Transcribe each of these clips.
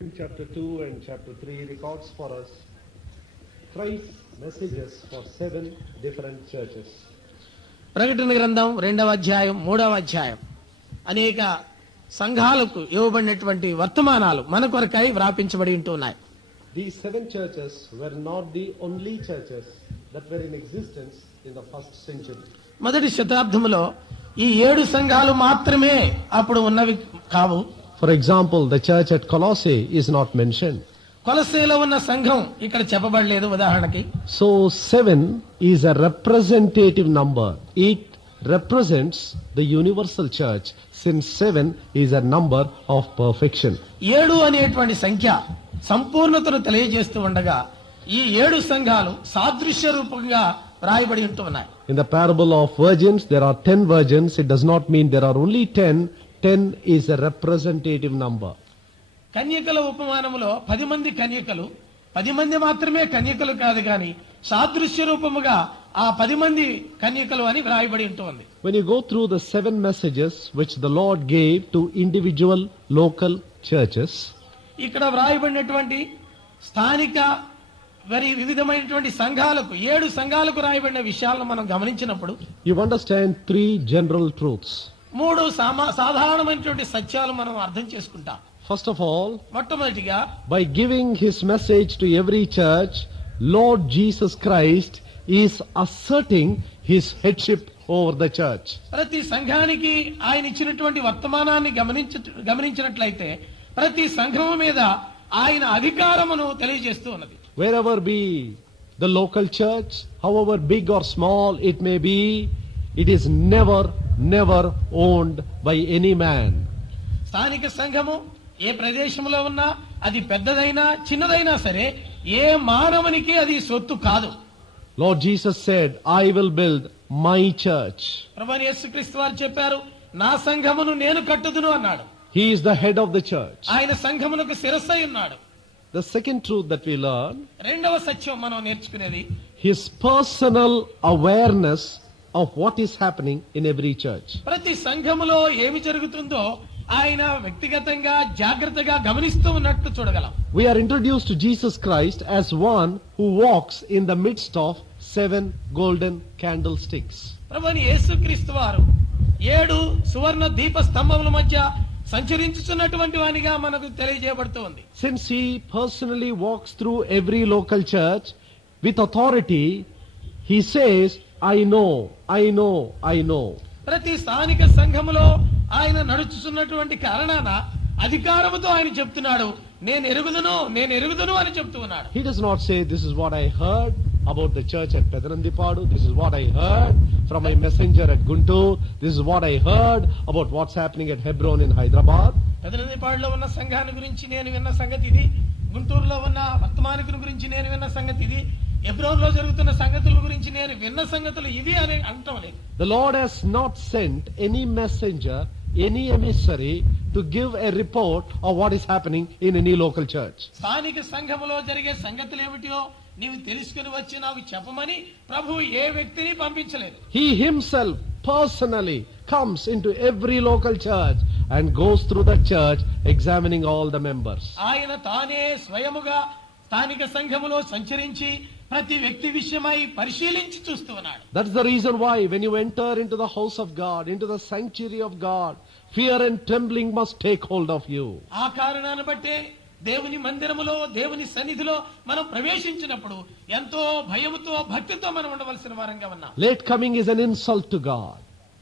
Chapter 2 and chapter 3 records for us Christ's messages for 7 different churches. ప్రకటన గ్రంథం 2వ అధ్యాయం 3వ అధ్యాయం అనేక సంఘాలకు ఇవ్వబడినటువంటి వర్తమానాలు మన కొరకై వ్రాపించబడి ఉంటున్నాయి. These 7 churches were not the only churches that were in existence in the first century. మొదటి శతాబ్దంలో ఈ 7 సంఘాలు మాత్రమే అప్పుడు ఉన్నవి కావు. For example, the church at Colossae is not mentioned. కొలస్సేలో ఉన్న సంఘం ఇక్కడ చెప్పబడలేదు ఉదాహరణకి. So 7 is a representative number. It represents the universal church since 7 is a number of perfection. 7 అనేటువంటి సంఖ్య సంపూర్ణతను తెలియజేస్తూ ఉండగా ఈ 7 సంఘాలు సాదృశ్య రూపంగా రాయబడి ఉంటున్నాయి. In the parable of virgins, there are 10 virgins. It does not mean there are only 10. 10 is a representative number. కన్యకల ఉపమానములో 10 మంది కన్యకలు, 10 మంది మాత్రమే కన్యకలు కాదు గాని సాదృశ్య రూపముగా ఆ 10 మంది కన్యకలు అని వ్రాయబడి ఉంటుంది. When you go through the 7 messages which the Lord gave to individual local churches, ఇక్కడ వ్రాయబడినటువంటి స్థానిక వివిధమైనటువంటి సంఘాలకు 7 సంఘాలకు రాయబడిన విషయాలను మనం గమనించినప్పుడు you understand 3 general truths. 3 సాధారణమైనటువంటి సత్యాలు మనం అర్థం చేసుకుంటాం. First of all, మొట్టమొదటిగా by giving his message to every church, Lord Jesus Christ is asserting his headship over the church. ప్రతి సంఘానికి ఆయన ఇచ్చినటువంటి వర్తమానాన్ని గమనించినట్లయితే ప్రతి సంఘం మీద ఆయన అధికారమును తెలియజేస్తూ ఉన్నది. Wherever be the local church, however big or small it may be, it is never owned by any man. స్థానిక సంఘము ఏ ప్రదేశంలో ఉన్నా అది పెద్దదైనా చిన్నదైనా సరే ఏ మానవునికి అది సొత్తు కాదు. Lord Jesus said, I will build my church. ప్రభువైన యేసుక్రీస్తు వారు చెప్పారు, నా సంఘమును నేను కట్టుదును అన్నాడు. He is the head of the church. ఆయన సంఘమునకు శిరస్సై ఉన్నాడు. The second truth that we learn, రెండవ సత్యం మనం నేర్చుకునేది his personal awareness of what is happening in every church. ప్రతి సంఘములో ఏమి జరుగుతుందో ఆయన వ్యక్తిగతంగా జాగ్రత్తగా గమనిస్తూ ఉన్నట్టు చూడగలం. We are introduced to Jesus Christ as one who walks in the midst of 7 golden candlesticks. ప్రభువైన యేసుక్రీస్తు వారు 7 సువర్ణ దీప స్తంభముల మధ్య సంచరించుచున్నటువంటి వానిగా మనకు తెలియజేయబడుతూ ఉంది. Since he personally walks through every local church with authority, he says, I know. ప్రతి స్థానిక సంఘములో ఆయన నడుచుతున్నటువంటి కారణాన అధికారముతో ఆయన చెప్తున్నాడు, నేను ఎరుగుదును అని చెప్తూ ఉన్నాడు. He does not say, this is what I heard about the church at Pedanandipadu, this is what I heard from my messenger at Guntur, this is what I heard about what's happening at Hebron in Hyderabad. పెదనందిపాడులో ఉన్న సంఘాన్ని గురించి నేను విన్న సంగతి ఇది, గుంటూరులో ఉన్న వర్తమానికుని గురించి నేను విన్న సంగతి ఇది, హెబ్రోన్ లో జరుగుతున్న సంగతుల గురించి నేను విన్న సంగతులు ఇవి అని అంటం లేదు. The Lord has not sent any messenger, any emissary to give a report of what is happening in any local church. స్థానిక సంఘములో జరిగే సంగతులు ఏమిటో నీవు తెలుసుకుని వచ్చి నాకు చెప్పమని ప్రభువు ఏ వ్యక్తిని పంపించలేదు. He himself personally comes into every local church and goes through the church examining all the members. ఆయన తానే స్వయముగా స్థానిక సంఘములో సంచరించి ప్రతి వ్యక్తి విషయమై పరిశీలించి చూస్తూ ఉన్నాడు. That's the reason why when you enter into the house of God, into the sanctuary of God, fear and trembling must take hold of you. ఆ కారణాన్ని బట్టే దేవుని మందిరములో దేవుని సన్నిధిలో మనం ప్రవేశించినప్పుడు ఎంతో భయముతో భక్తితో మనం ఉండవలసిన వారంగా ఉన్నాం. Late coming is an insult to God.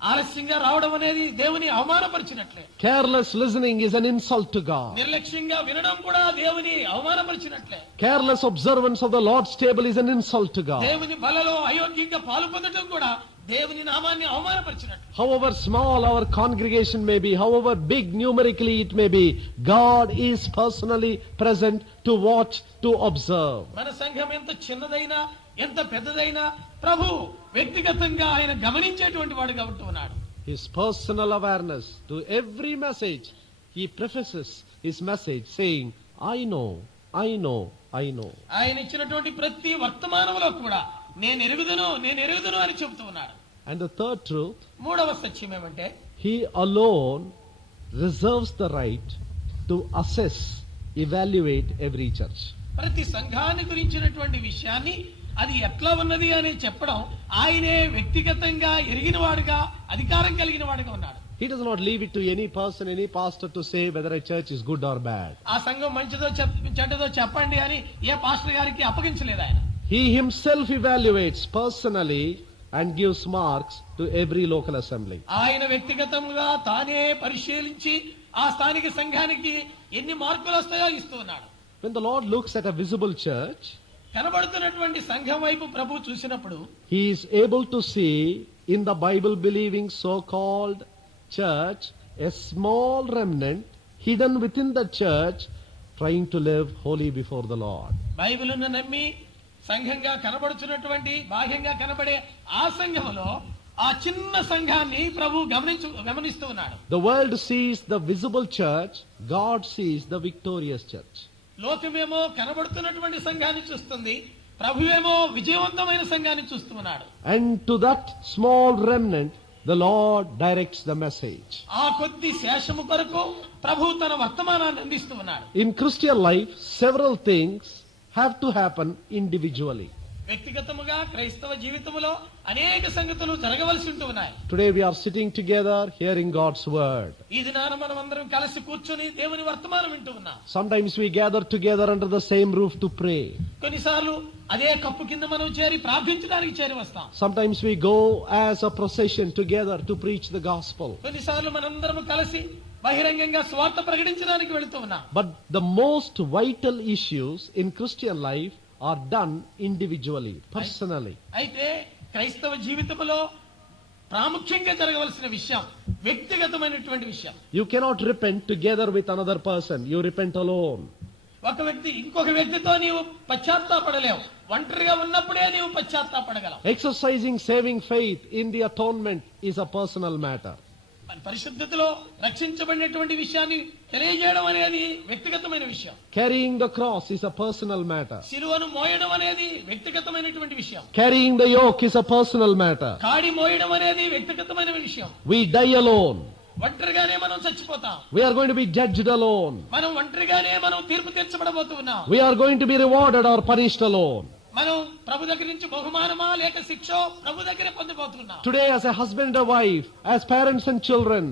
ఆలస్యంగా రావడం అనేది దేవుని అవమానపరిచినట్లే. Careless listening is an insult to God. నిర్లక్ష్యంగా వినడం కూడా దేవుని అవమానపరిచినట్లే. Careless observance of the Lord's table is an insult to God. దేవుని బలలో అయోగ్యంగా పాలు పొందడం కూడా దేవుని నామాన్ని అవమానపరిచినట్లే. However small our congregation may be, however big numerically it may be, God is personally present to watch, to observe. మన సంఘం ఎంత చిన్నదైనా ఎంత పెద్దదైనా ప్రభు వ్యక్తిగతంగా ఆయన గమనించేటువంటి వాడు కాబట్టి ఉన్నాడు. His personal awareness to every message, he prefaces his message saying, I know. ఆయన ఇచ్చినటువంటి ప్రతి వర్తమానంలో కూడా నేను ఎరుగుదును అని చెబుతూ ఉన్నాడు. And the third truth, మూడవ సత్యం ఏమంటే he alone reserves the right to assess evaluate every church. ప్రతి సంఘాన్ని గురించినటువంటి విషయాన్ని అది ఎట్లా ఉన్నది అని చెప్పడం ఆయనే వ్యక్తిగతంగా ఎరిగినవాడుగా అధికారం కలిగిన వాడుగా ఉన్నాడు. He does not leave it to any person, any pastor to say whether a church is good or bad. ఆ సంఘం మంచిదో చెడ్డదో చెప్పండి అని ఏ పాస్టర్ గారికి అప్పగించలేదు ఆయన. He himself evaluates personally and gives marks to every local assembly. ఆయన వ్యక్తిగతంగా తానే పరిశీలించి ఆ స్థానిక సంఘానికి ఎన్ని మార్కులు వస్తాయో ఇస్తూ ఉన్నాడు. When the Lord looks at a visible church, కనబడుతున్నటువంటి సంఘం వైపు ప్రభు చూసినప్పుడు he is able to see in the Bible believing so-called church a small remnant hidden within the church trying to live holy before the Lord. బైబిలును నమ్మి సంఘంగా కనబడుతున్నటువంటి బాహ్యంగా కనబడే ఆ సంఘములో ఆ చిన్న సంఘాన్ని ప్రభు గమనిస్తూ ఉన్నాడు. The world sees the visible church, God sees the victorious church. లోకమేమో కనబడుతున్నటువంటి సంఘాన్ని చూస్తుంది, ప్రభువేమో విజయవంతమైన సంఘాన్ని చూస్తూ ఉన్నాడు. And to that small remnant the Lord directs the message. ఆ కొద్ది శేషము కొరకు ప్రభు తన వర్తమానాన్ని అందిస్తూ ఉన్నాడు. In Christian life, several things have to happen individually. వ్యక్తిగతముగా క్రైస్తవ జీవితములో అనేక సంగతులు జరగవలసి ఉన్నాయి. Today we are sitting together hearing God's word. ఈ దినాన మనం అందరం కలిసి కూర్చొని దేవుని వర్తమానం వింటూ ఉన్నాం. Sometimes we gather together under the same roof to pray. కొన్నిసార్లు అదే కప్పు కింద మనం చేరి ప్రార్థించడానికి చేరి వస్తాం. Sometimes we go as a procession together to preach the gospel. కొన్నిసార్లు మనందరం కలిసి బహిరంగంగా స్వార్థ ప్రకటించడానికి వెళుతూ ఉన్నాం. But the most vital issues in Christian life are done individually, personally. అయితే క్రైస్తవ జీవితంలో ప్రాముఖ్యంగా జరగవలసిన విషయం వ్యక్తిగతమైనటువంటి విషయం. You cannot repent together with another person. You repent alone. ఒక వ్యక్తి ఇంకొక వ్యక్తితో నీవు పశ్చాత్తాపడలేవు. ఒంటరిగా ఉన్నప్పుడే నీవు పశ్చాత్తాపడగలవు. Exercising saving faith in the atonement is a personal matter. పరిశుద్ధతలో రక్షించబడినటువంటి విషయాన్ని తెలియజేయడం అనేది వ్యక్తిగతమైన విషయం. Carrying the cross is a personal matter. సిలువను మోయడం అనేది వ్యక్తిగతమైనటువంటి విషయం. Carrying the yoke is a personal matter. కాడి మోయడం అనేది వ్యక్తిగతమైన విషయం. We die alone. ఒంటరిగానే మనం చచ్చిపోతాం. We are going to be judged alone. మనం ఒంటరిగానే మనం తీర్పు తీర్చబడబోతున్నాం. We are going to be rewarded or punished alone. మనం ప్రభు దగ్గర నుంచి బహుమానమా లేక శిక్ష ప్రభు దగ్గరే పొందబోతున్నాం. Today as a husband and a wife, as parents and children,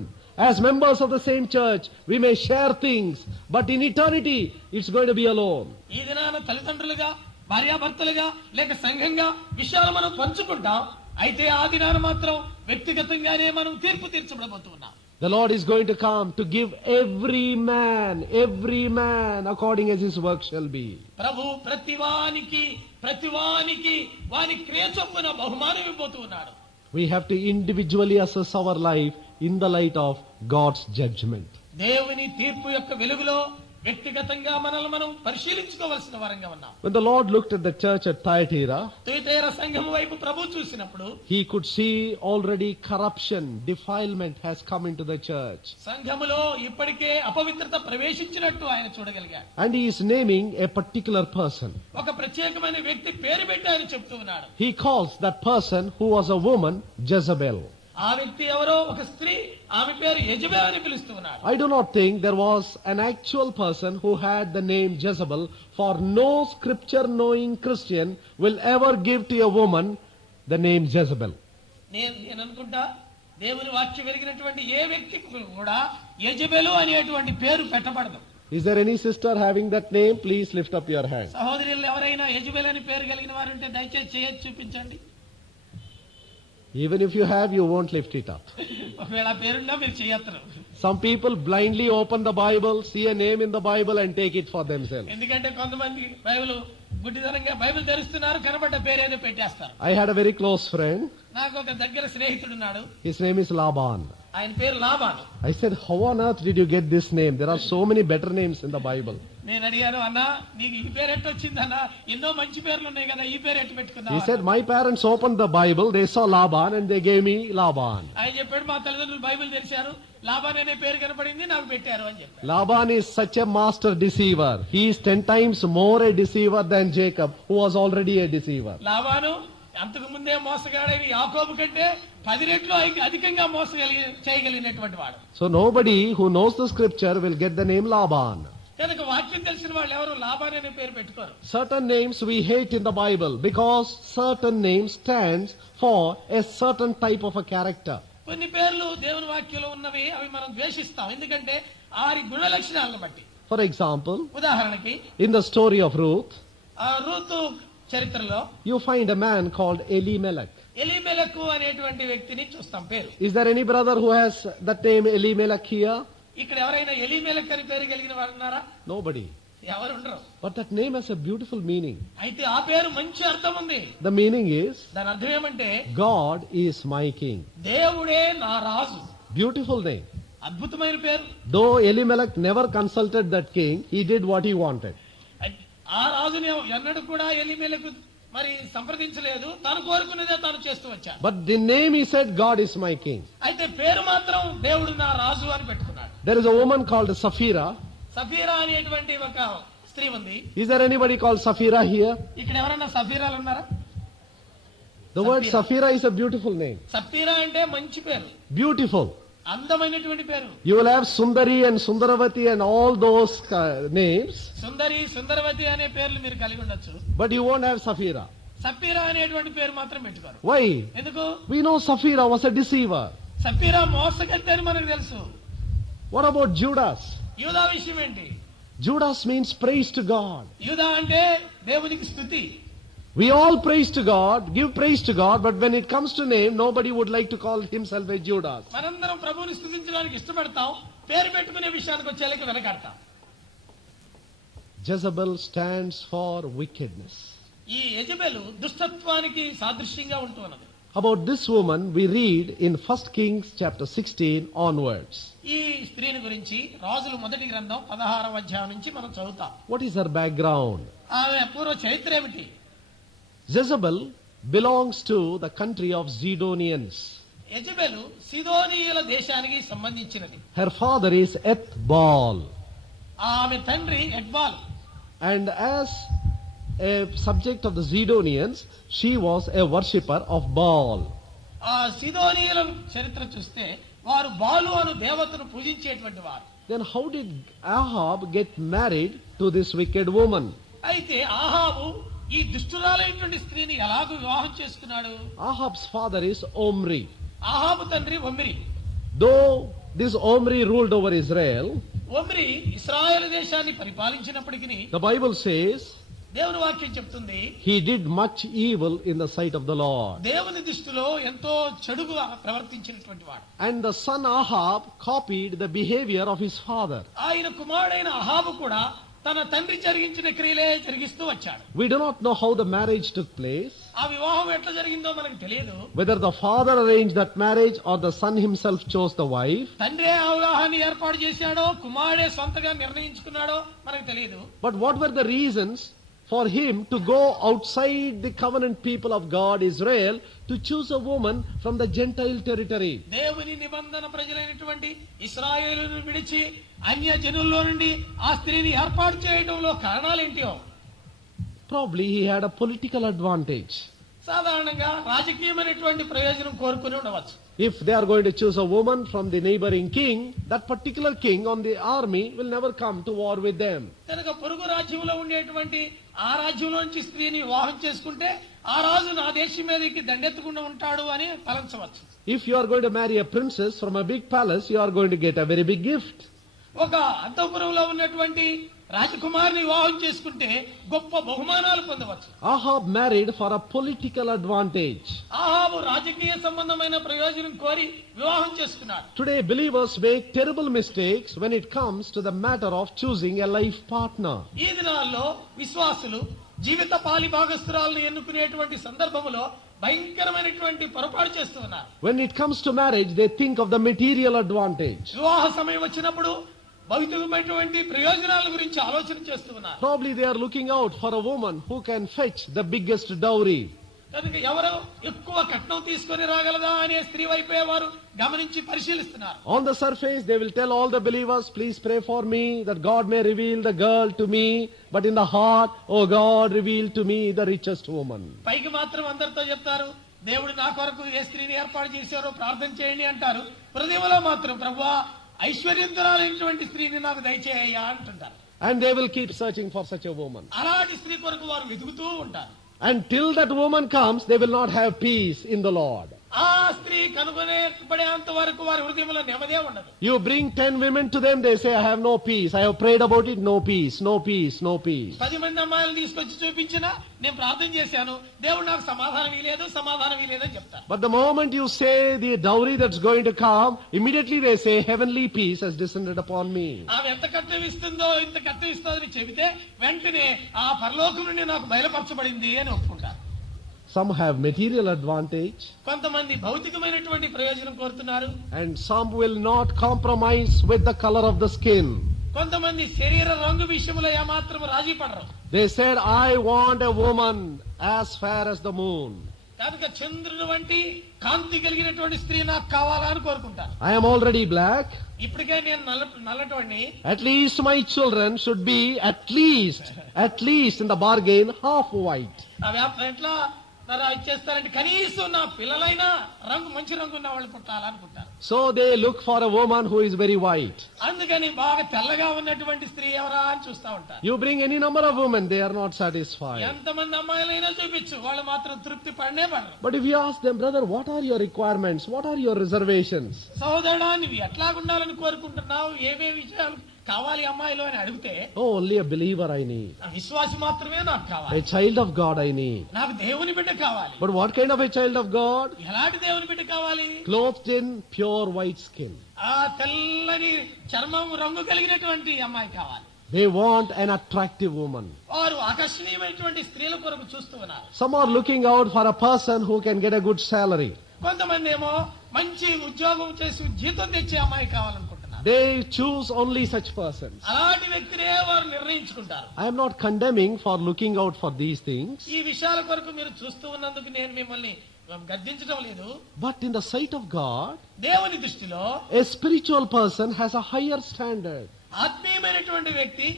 as members of the same church, we may share things, but in eternity it's going to be alone. ఈ దినాన తల్లిదండ్రులుగా భార్యాభర్తలుగా లేక సంఘంగా విషయాలు మనం పంచుకుంటాం. అయితే ఆ దినాన మాత్రం వ్యక్తిగతంగానే మనం తీర్పు తీర్చబడబోతున్నాం. The Lord is going to come to give every man according as his work shall be. ప్రభు ప్రతివానికి వాని క్రియ చొప్పున బహుమానం ఇవ్వబోతున్నాడు. We have to individually assess our life in the light of God's judgment. దేవుని తీర్పు యొక్క వెలుగులో వ్యక్తిగతంగా మనల్ని మనం పరిశీలించుకోవాల్సిన వారంగా ఉన్నాం. When the Lord looked at the church at Thyatira, Thyatira సంఘం వైపు ప్రభు చూసినప్పుడు he could see already corruption, defilement has come into the church. సంఘములో ఇప్పటికే అపవిత్రత ప్రవేశించినట్టు ఆయన చూడగలిగాడు. And he is naming a particular person. ఒక ప్రత్యేకమైన వ్యక్తి పేరు పెట్టి ఆయన చెప్తూ ఉన్నాడు. He calls that person who was a woman Jezebel. ఆ వ్యక్తి ఎవరో ఒక స్త్రీ, ఆమె పేరు యెజబెల్ అని పిలుస్తూ ఉన్నాడు. I do not think there was an actual person who had the name Jezebel, for no scripture knowing Christian will ever give to a woman the name Jezebel. నేను అనుకుంటా దేవుని వాక్యం ఎరిగినటువంటి ఏ వ్యక్తికి కూడా యెజబెలు అనేటువంటి పేరు పెట్టబడదు. Is there any sister having that name? Please lift up your hand. సహోదరులు ఎవరైనా యెజబెల్ అని పేరు కలిగిన వారు ఉంటే దయచేసి చేయొచ్చు చూపించండి. Even if you have, you won't lift it up. ఒకవేళ పేరున్నా మీరు చేయొచ్చు. Some people blindly open the Bible, see a name in the Bible and take it for themselves. ఎందుకంటే కొంతమంది బైబిల్ గుడ్డితనంగా బైబిల్ తెరుస్తున్నారు, కనబడ్డ పేరేదో పెట్టేస్తారు. I had a very close friend. నాకు ఒక దగ్గర స్నేహితుడున్నాడు. His name is Laban. ఆయన పేరు Laban. I said, how on earth did you get this name? There are so many better names in the Bible. నేను అడిగాను, అన్నా నీకు ఈ పేరు ఎట్టు వచ్చిందన్నా, ఎన్నో మంచి పేర్లు ఉన్నాయి కదా, ఈ పేరు ఎట్టు పెట్టుకున్నావు? He said, my parents opened the Bible, they saw Laban and they gave me Laban. ఆయన చెప్పాడు, మా తల్లిదండ్రులు బైబిల్ తెరిచారు, లాబాన్ అనే పేరు కనపడింది, నాకు పెట్టారు అని చెప్పారు. Laban is such a master deceiver. He is 10 times more a deceiver than Jacob, who was already a deceiver. Laban అంతకు ముందే మోసగాడేవి యాకోబు కంటే 10 రెట్లు అధికంగా చేయగలిగినటువంటి వాడు. So nobody who knows the scripture will get the name Laban. కనుక వాక్యం తెలిసిన వాళ్ళు ఎవరు లాబాని అనే పేరు పెట్టుకోరు. Certain names we hate in the Bible because certain names stands for a certain type of a character. కొన్ని పేర్లు దేవుని వాక్యంలో ఉన్నవి అవి మనం ద్వేషిస్తాం, ఎందుకంటే ఆరి గుణ లక్షణాలను బట్టి. For example, ఉదాహరణకి in the story of Ruth, ఆ రూతు చరిత్రలో you find a man called Elimelech. ఎలీమెలకు అనేటువంటి వ్యక్తిని చూస్తాం పేరు. Is there any brother who has that name Elimelech here? ఇక్కడ ఎవరైనా ఎలీమెలకు అని పేరు కలిగిన వారు ఉన్నారా? Nobody. ఎవరు ఉండరు. But that name has a beautiful meaning. అయితే ఆ పేరు మంచి అర్థం ఉంది. The meaning is, దాని అర్థం ఏమంటే God is my king. దేవుడే నా రాజు. Beautiful name. అద్భుతమైన పేరు. Though Elimelech never consulted that king, he did what he wanted. ఆ రాజుని ఎన్నడూ కూడా ఎలీమెలకు మరి సంప్రదించలేదు, తాను కోరుకున్నదే తాను చేస్తూ వచ్చాడు. But the name he said, God is my king. అయితే పేరు మాత్రం దేవుడు నా రాజు అని పెట్టుకున్నాడు. There is a woman called Sapphira. సఫీరా అనేటువంటి ఒక స్త్రీ ఉంది. Is there anybody called Sapphira here? ఇక్కడ ఎవరైనా సఫీరాలు ఉన్నారా? The word Sapphira is a beautiful name. సఫీరా అంటే మంచి పేరు, Beautiful. అందమైనటువంటి పేరు. You will have Sundari and Sundaravati and all those names, సుందరి, సుందరవతి అనే పేర్లు మీరు కలిగి ఉండొచ్చు, but you won't have Sapphira. సఫీరా అనేటువంటి పేరు మాత్రం పెట్టుకోరు. Why? ఎందుకు? We know Sapphira was a deceiver. సఫీరా మోసగత్తి అని మనకు తెలుసు. What about Judas? యూదా విషయం ఏంటి? Judas means praise to God. యూదా అంటే దేవునికి స్తుతి. We all praise to God, give praise to God, but when it comes to name, nobody would like to call himself a Judas. మనందరం ప్రభువుని స్తుతించడానికి ఇష్టపడతాం, పేరు పెట్టుకునే విషయానికి వచ్చేలకి వెనకాడతాం. Jezebel stands for wickedness. ఈ యెజబెలు దుష్టత్వానికి సాదృశ్యంగా ఉంటున్నది. About this woman we read in 1 Kings chapter 16 onwards. ఈ స్త్రీని గురించి రాజులు మొదటి గ్రంథం 16వ అధ్యాయం నుంచి మనం చదువుతాం. What is her background? ఆమె పూర్వ చరిత్ర ఏమిటి? Jezebel belongs to the country of Zidonians. యెజబెలు సిదోనీయుల దేశానికి సంబంధించినది. Her father is Ethbaal. ఆమె తండ్రి ఎడ్బాల్. And as a subject of the Zidonians, she was a worshipper of Baal. ఆ సిదోనీయుల చరిత్ర చూస్తే వారు బాలు అను దేవతను పూజించేటువంటి వారు. Then how did Ahab get married to this wicked woman? అయితే ఆహాబు ఈ దుష్టురాలైనటువంటి స్త్రీని ఎలాగూ వివాహం చేసుకున్నాడు? Ahab's father is Omri. ఆహాబు తండ్రి Omri. Though this Omri ruled over Israel, Omri ఇశ్రాయేలు దేశాన్ని పరిపాలించినప్పటికీ the Bible says దేవుని వాక్యం చెప్తుంది he did much evil in the sight of the Lord. దేవుని దృష్టిలో ఎంతో చెడుగా ప్రవర్తించినటువంటి వాడు. And the son Ahab copied the behavior of his father. ఆయన కుమారుడైన అహాబు కూడా తన తండ్రి జరిగించిన క్రియలే జరిగిస్తూ వచ్చాడు. We do not know how the marriage took place, ఆ వివాహం ఎట్లా జరిగిందో మనకు తెలియదు. whether the father arranged that marriage or the son himself chose the wife. తండ్రి ఆ వివాహాన్ని ఏర్పాటు చేశాడో కుమారుడే సొంతగా నిర్ణయించుకున్నాడో మనకు తెలియదు. But what were the reasons for him to go outside the covenant people of God, Israel, to choose a woman from the Gentile territory? దేవుని నిబంధన ప్రజలైనటువంటి ఇశ్రాయేలును విడిచి అన్య జనుల్లో నుండి ఆ స్త్రీని ఏర్పాటు చేయడంలో కారణాలేంటియో? Probably he had a political advantage. సాధారణంగా రాజకీయమైనటువంటి ప్రయోజనం కోరుకుని ఉండవచ్చు. If they are going to choose a woman from the neighboring king, that particular king on the army will never come to war with them. కనుక పొరుగు రాజ్యంలో ఉండేటువంటి ఆ రాజ్యంలో నుంచి స్త్రీని వివాహం చేసుకుంటే ఆ రాజు నా దేశం మీదకి దండెత్తకుండా ఉంటాడు అని తలంచవచ్చు. If you are going to marry a princess from a big palace, you are going to get a very big gift. ఒక అంతఃపురంలో ఉన్నటువంటి రాజకుమారిని వివాహం చేసుకుంటే గొప్ప బహుమానాలు పొందవచ్చు. Ahab married for a political advantage. ఆహాబు రాజకీయ సంబంధమైన ప్రయోజనం కోరి వివాహం చేసుకున్నాడు. Today believers make terrible mistakes when it comes to the matter of choosing a life partner. ఈ దినాల్లో విశ్వాసులు జీవిత పాలి భాగస్థురాలను ఎన్నుకునేటువంటి సందర్భంలో భయంకరమైనటువంటి పొరపాటు చేస్తున్నారు. When it comes to marriage, they think of the material advantage. వివాహ సమయం వచ్చినప్పుడు భౌతికమైనటువంటి ప్రయోజనాల గురించి ఆలోచన చేస్తున్నారు. Probably they are looking out for a woman who can fetch the biggest dowry. కనుక ఎవరు ఎక్కువ కట్నం తీసుకొని రాగలదా అనే స్త్రీ వైపే వారు గమనించి పరిశీలిస్తున్నారు. On the surface, they will tell all the believers, please pray for me that God may reveal the girl to me. But in the heart, oh God, reveal to me the richest woman. పైకి మాత్రం అందరితో చెప్తారు, దేవుడు నా కొరకు ఏ స్త్రీని ఏర్పాటు చేశారో ప్రార్థన చేయండి అంటారు. హృదయంలో మాత్రం ప్రభువా ఐశ్వర్యంతురాలైనటువంటి స్త్రీని నాకు దయచేయ్యా అంటుంటారు. And they will keep searching for such a woman. అలాంటి స్త్రీ కొరకు వారు వెతుకుతూ ఉంటారు. And till that woman comes, they will not have peace in the Lord. ఆ స్త్రీ కనుగొనబడేంత వరకు వారి హృదయంలో నెమ్మదే ఉండదు. You bring 10 women to them, they say, I have no peace. I have prayed about it, no peace, no peace, no peace. 10 మంది అమ్మాయిలు తీసుకొచ్చి చూపించినా నేను ప్రార్థన చేశాను, దేవుడు నాకు సమాధానం ఇవ్వలేదు అని చెప్తారు. But the moment you say the dowry that's going to come, immediately they say, heavenly peace has descended upon me. ఆమె ఎంత కట్నం ఇస్తుందో ఇంత కట్నం ఇస్తుందని చెబితే వెంటనే ఆ పరలోకం నుండి నాకు బయలుపరచబడింది అని ఒప్పుకుంటారు. Some have material advantage. కొంతమంది భౌతికమైనటువంటి ప్రయోజనం కోరుతున్నారు. And some will not compromise with the color of the skin. కొంతమంది శరీర రంగు విషయంలో ఏమాత్రం రాజీ పడరు. They said, I want a woman as fair as the moon. కనుక చంద్రుని వంటి కాంతి కలిగినటువంటి స్త్రీ నాకు కావాలని కోరుకుంటారు. I am already black. ఇప్పటికే నేను నల్లటోడిని. At least my children should be at least in the bargain half white. అవి ఎట్లా ఇచ్చేస్తారంటే కనీసం నా పిల్లలైనా మంచి రంగు ఉన్న వాళ్ళు పుట్టాలనుకుంటారు. So they look for a woman who is very white. అందుకని బాగా తెల్లగా ఉన్నటువంటి స్త్రీ ఎవరా అని చూస్తా ఉంటారు. You bring any number of women, they are not satisfied. ఎంతమంది అమ్మాయిలైనా చూపించు, వాళ్ళు మాత్రం తృప్తి పడనే పడరు. But if you ask them, brother, what are your requirements? What are your reservations? సోదరుడా నువ్వు ఎట్లాగుండాలని కోరుకుంటున్నావు, ఏమేమి విషయాలు కావాలి అమ్మాయిలో అని అడిగితే, Oh, only a believer I need. విశ్వాసి మాత్రమే నాకు కావాలి. A child of God I need. నాకు దేవుని బిడ్డ కావాలి. But what kind of a child of God? ఎలాంటి దేవుని బిడ్డ కావాలి? Clothed in pure white skin. ఆ తెల్లని చర్మం రంగు కలిగినటువంటి అమ్మాయి కావాలి. They want an attractive woman. వారు ఆకర్షణీయమైనటువంటి స్త్రీల కొరకు చూస్తూ ఉన్నారు. Some are looking out for a person who can get a good salary. కొంతమంది ఏమో మంచి ఉద్యోగం చేసి జీతం తెచ్చే అమ్మాయి కావాలనుకుంటున్నారు. They choose only such persons. అలాంటి వ్యక్తినే వారు నిర్ణయించుకుంటారు. I am not condemning for looking out for these things. ఈ విషయాల కొరకు మీరు చూస్తూ ఉన్నందుకు నేను మిమ్మల్ని గద్దించడం లేదు. But in the sight of God, దేవుని దృష్టిలో a spiritual person has a higher standard. ఆత్మీయమైనటువంటి వ్యక్తి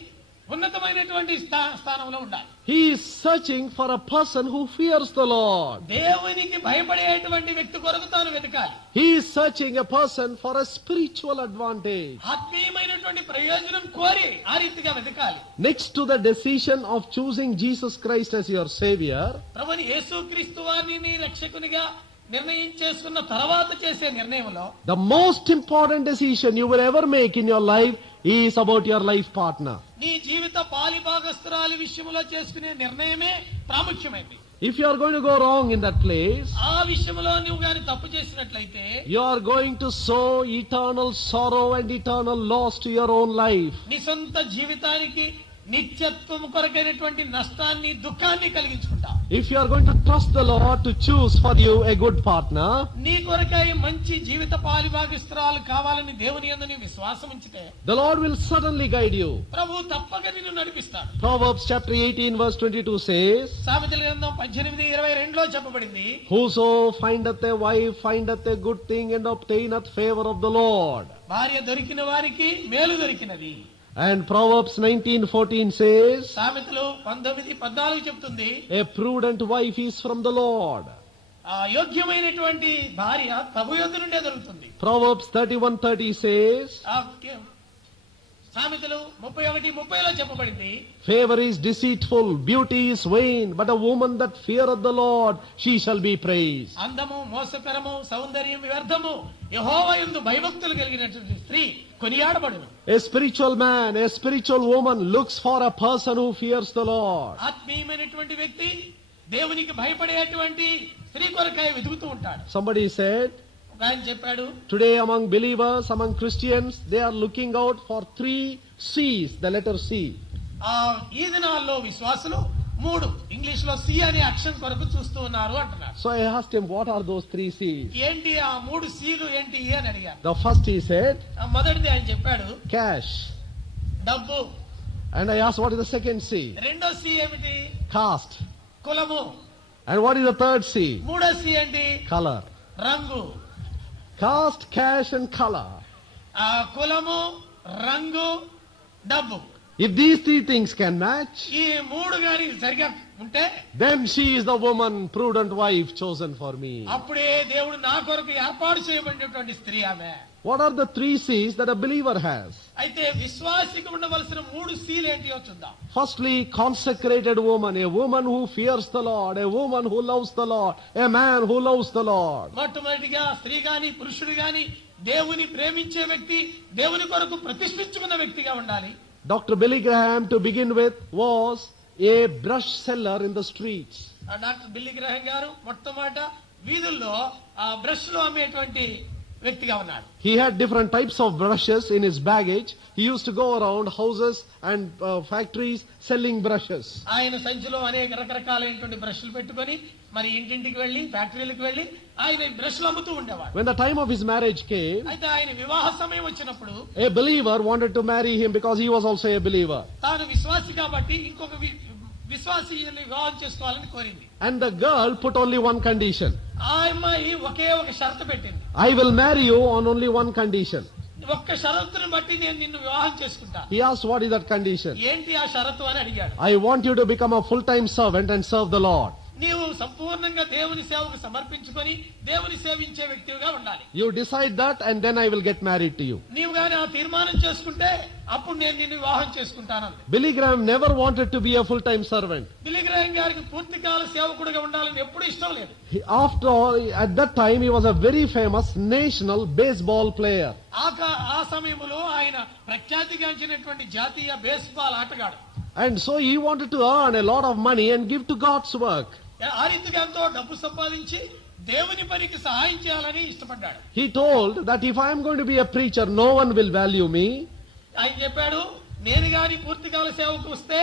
ఉన్నతమైనటువంటి స్థానంలో ఉండాలి. He is searching for a person who fears the Lord. దేవునికి భయపడేటువంటి వ్యక్తి కొరకు తాను వెతకాలి. He is searching a person for a spiritual advantage. ఆత్మీయమైనటువంటి ప్రయోజనం కోరి ఆ రీతిగా వెతకాలి. Next to the decision of choosing Jesus Christ as your Savior, ప్రభుని యేసుక్రీస్తు వారిని రక్షకునిగా నిర్ణయం చేసుకున్న తర్వాత చేసే నిర్ణయంలో the most important decision you will ever make in your life is about your life partner. నీ జీవిత పాలిభాగస్తురాలి విషయంలో చేసుకునే నిర్ణయమే ప్రాముఖ్యమైనది. If you are going to go wrong in that place, ఆ విషయంలో నువ్వు గాని తప్పు చేసినట్లయితే you are going to sow eternal sorrow and eternal loss to your own life. నీ సొంత జీవితానికి నిత్యత్వం కొరకైనటువంటి నష్టాన్ని దుఃఖాన్ని కలిగించుకుంటావు. If you are going to trust the Lord to choose for you a good partner, నీ కొరకై మంచి జీవిత పాలిభాగస్తురాలు కావాలని దేవుని యందు నీ విశ్వాసం ఉంచితే, the Lord will certainly guide you. ప్రభువు తప్పక నిన్ను నడిపిస్తాడు. Proverbs chapter 18 verse 22 says, సామెతల గ్రంథం 18:22లో చెప్పబడింది, Whoso findeth a wife findeth a good thing and obtaineth favor of the Lord. భార్య దొరికిన వారికి మేలు దొరికినది. And Proverbs 19:14 says, సామెతలు 19:14 చెప్తుంది, a prudent wife is from the Lord. ఆ యోగ్యమైనటువంటి భార్య ప్రభు యొద్ద నుండే దొరుకుతుంది. Proverbs 31:30 says, సామెతలు 31:30లో చెప్పబడింది, favor is deceitful, beauty is vain, but a woman that feareth the Lord, she shall be praised. అందము మోసకరము, సౌందర్యం వ్యర్థము, యెహోవా యందు భయభక్తులు కలిగినటువంటి స్త్రీ కొనియాడబడును. A spiritual man, a spiritual woman looks for a person who fears the Lord. ఆత్మీయమైనటువంటి వ్యక్తి దేవునికి భయపడేటువంటి స్త్రీ కొరకై వెతుకుతూ ఉంటాడు. Somebody said, ఆయన చెప్పాడు, today among believers, among Christians, they are looking out for 3 C's, the letter C. ఈ దినాల్లో విశ్వాసులు 3 ఇంగ్లీష్ లో సి అనే అక్షరం కొరకు చూస్తూ ఉన్నారు అంటున్నారు. So I asked him, what are those 3 C's? ఏంటి ఆ 3 సీలు ఏంటి అని అడిగాను. The first he said, మొదటిది ఆయన చెప్పాడు cash. డబ్బు. And I asked, what is the second C? రెండో సి ఏమిటి? Caste. కులము. And what is the third C? మూడో సి ఏంటి? Color. రంగు. Caste, cash and color. కులము, రంగు, డబ్బు. If these 3 things can match, ఈ 3 గాని సరిగా ఉంటే then she is the woman, prudent wife chosen for me. అప్పుడే దేవుడు నా కొరకు ఏర్పాటు చేయబడినటువంటి స్త్రీ ఆమె. What are the 3 C's that a believer has? అయితే విశ్వాసికి ఉండవలసిన 3 C'లు ఏంటియో చూద్దాం. Firstly, consecrated woman, a woman who fears the Lord, a woman who loves the Lord, a man who loves the Lord. మొట్టమొదటిగా స్త్రీ గాని పురుషుడు గాని దేవుని ప్రేమించే వ్యక్తి, దేవుని కొరకు ప్రతిష్ఠించుకున్న వ్యక్తిగా ఉండాలి. Dr. Billy Graham, to begin with, was a brush seller in the streets. Doctor Billy Graham గారు మొట్టమొదట వీధుల్లో ఆ బ్రష్లు అమ్మేటువంటి వ్యక్తిగా ఉన్నాడు. He had different types of brushes in his baggage. He used to go around houses and factories selling brushes. ఆయన సంచిలో అనేక రకరకాలైనటువంటి బ్రష్లు పెట్టుకొని మరి ఇంటింటికి వెళ్లి ఫ్యాక్టరీలకు వెళ్లి ఆయన బ్రష్లు అమ్ముతూ ఉండేవాడు. When the time of his marriage came, అయితే ఆయన వివాహ సమయం వచ్చినప్పుడు a believer wanted to marry him because he was also a believer. తాను విశ్వాసి కాబట్టి ఇంకొక విశ్వాసిని వివాహం చేసుకోవాలని కోరింది. And the girl put only one condition. ఆ అమ్మాయి ఒకే ఒక షరతు పెట్టింది. I will marry you on only one condition. ఒక్క షరతును బట్టి నేను నిన్ను వివాహం చేసుకుంటా. He asked, what is that condition? ఏంటి ఆ షరతు అని అడిగాడు. I want you to become a full-time servant and serve the Lord. నీవు సంపూర్ణంగా దేవుని సేవకు సమర్పించుకొని దేవుని సేవించే వ్యక్తిగా ఉండాలి. You decide that and then I will get married to you. నీవు గాని ఆ తీర్మానం చేసుకుంటే అప్పుడు నేను నిన్ను వివాహం చేసుకుంటాను. Billy Graham never wanted to be a full-time servant. Billy Graham గారికి పూర్తికాల సేవకుడిగా ఉండాలని ఎప్పుడూ ఇష్టం లేదు. After all, at that time he was a very famous national baseball player. ఆ సమయంలో ఆయన ప్రఖ్యాతిగాంచినటువంటి జాతీయ బేస్బాల్ ఆటగాడు. And so he wanted to earn a lot of money and give to God's work. ఆ రీతిగా ఎంతో డబ్బు సంపాదించి దేవుని పనికి సహాయం చేయాలని ఇష్టపడ్డాడు. He told that if I am going to be a preacher, no one will value me. ఆయన చెప్పాడు, నేను గాని పూర్తికాల సేవకు వస్తే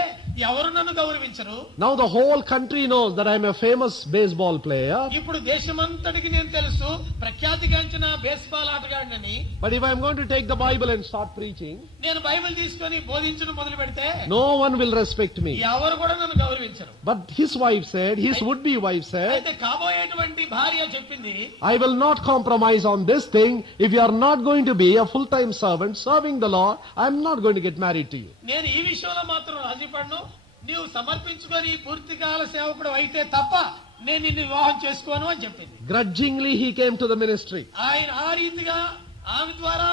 ఎవరు నన్ను గౌరవించరు. Now the whole country knows that I am a famous baseball player. ఇప్పుడు దేశమంతటికి నేను తెలుసు ప్రఖ్యాతిగాంచిన baseball ఆటగాడినని. But if I am going to take the Bible and start preaching, నేను బైబిల్ తీసుకొని బోధించడం మొదలు పెడితే no one will respect me. ఎవరు కూడా నన్ను గౌరవించరు. But his wife said, his would-be wife said, అయితే కాబోయేటువంటి భార్య చెప్పింది, I will not compromise on this thing. If you are not going to be a full-time servant serving the Lord, I am not going to get married to you. నేను ఈ విషయంలో మాత్రం రాజీపడను. నీవు సమర్పించుకొని పూర్తికాల సేవకుడు అయితే తప్ప నేను నిన్ను వివాహం చేసుకోను అని చెప్పింది. Grudgingly he came to the ministry. ఆయన ఆ రీతిగా ఆమె ద్వారా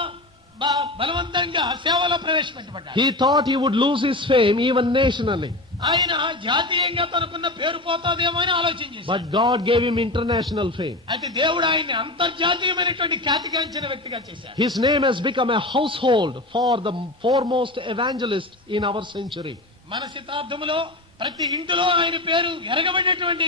బలవంతంగా సేవలో ప్రవేశపెట్టబడ్డాడు. He thought he would lose his fame even nationally. ఆయన జాతీయంగా తనకున్న పేరు పోతాదేమో అని ఆలోచించాడు. But God gave him international fame. అయితే దేవుడు ఆయన్ని అంతర్జాతీయమైనటువంటి ఖ్యాతిగాంచిన వ్యక్తిగా చేశాడు. His name has become a household for the foremost evangelist in our century. మన శతాబ్దములో ప్రతి ఇంటిలో ఆయన పేరు ఎరగబడినటువంటి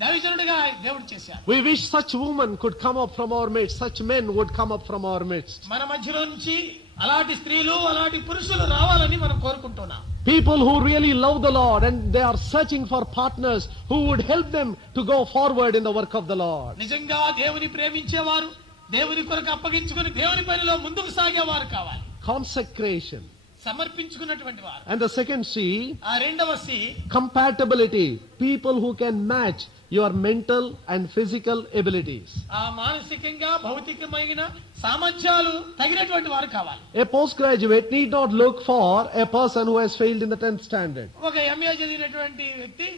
దైవజనుడిగా దేవుడు చేశాడు. We wish such women could come up from our midst, such men would come up from our midst. మన మధ్యలో నుంచి అలాంటి స్త్రీలు అలాంటి పురుషులు రావాలని మనం కోరుకుంటున్నాం. People who really love the Lord and they are searching for partners who would help them to go forward in the work of the Lord. నిజంగా దేవుని ప్రేమించేవారు, దేవుని కొరకు అప్పగించుకొని దేవుని పనిలో ముందుకు సాగేవారు కావాలి. Consecration. సమర్పించుకున్నటువంటి వారు. And the second C, ఆ రెండవ C, compatibility. People who can match your mental and physical abilities. ఆ మానసికంగా భౌతికమైన సామర్థ్యాలు తగినటువంటి వారు కావాలి. A postgraduate need not look for a person who has failed in the 10th standard. ఒక ఎంఏ చదివినటువంటి వ్యక్తి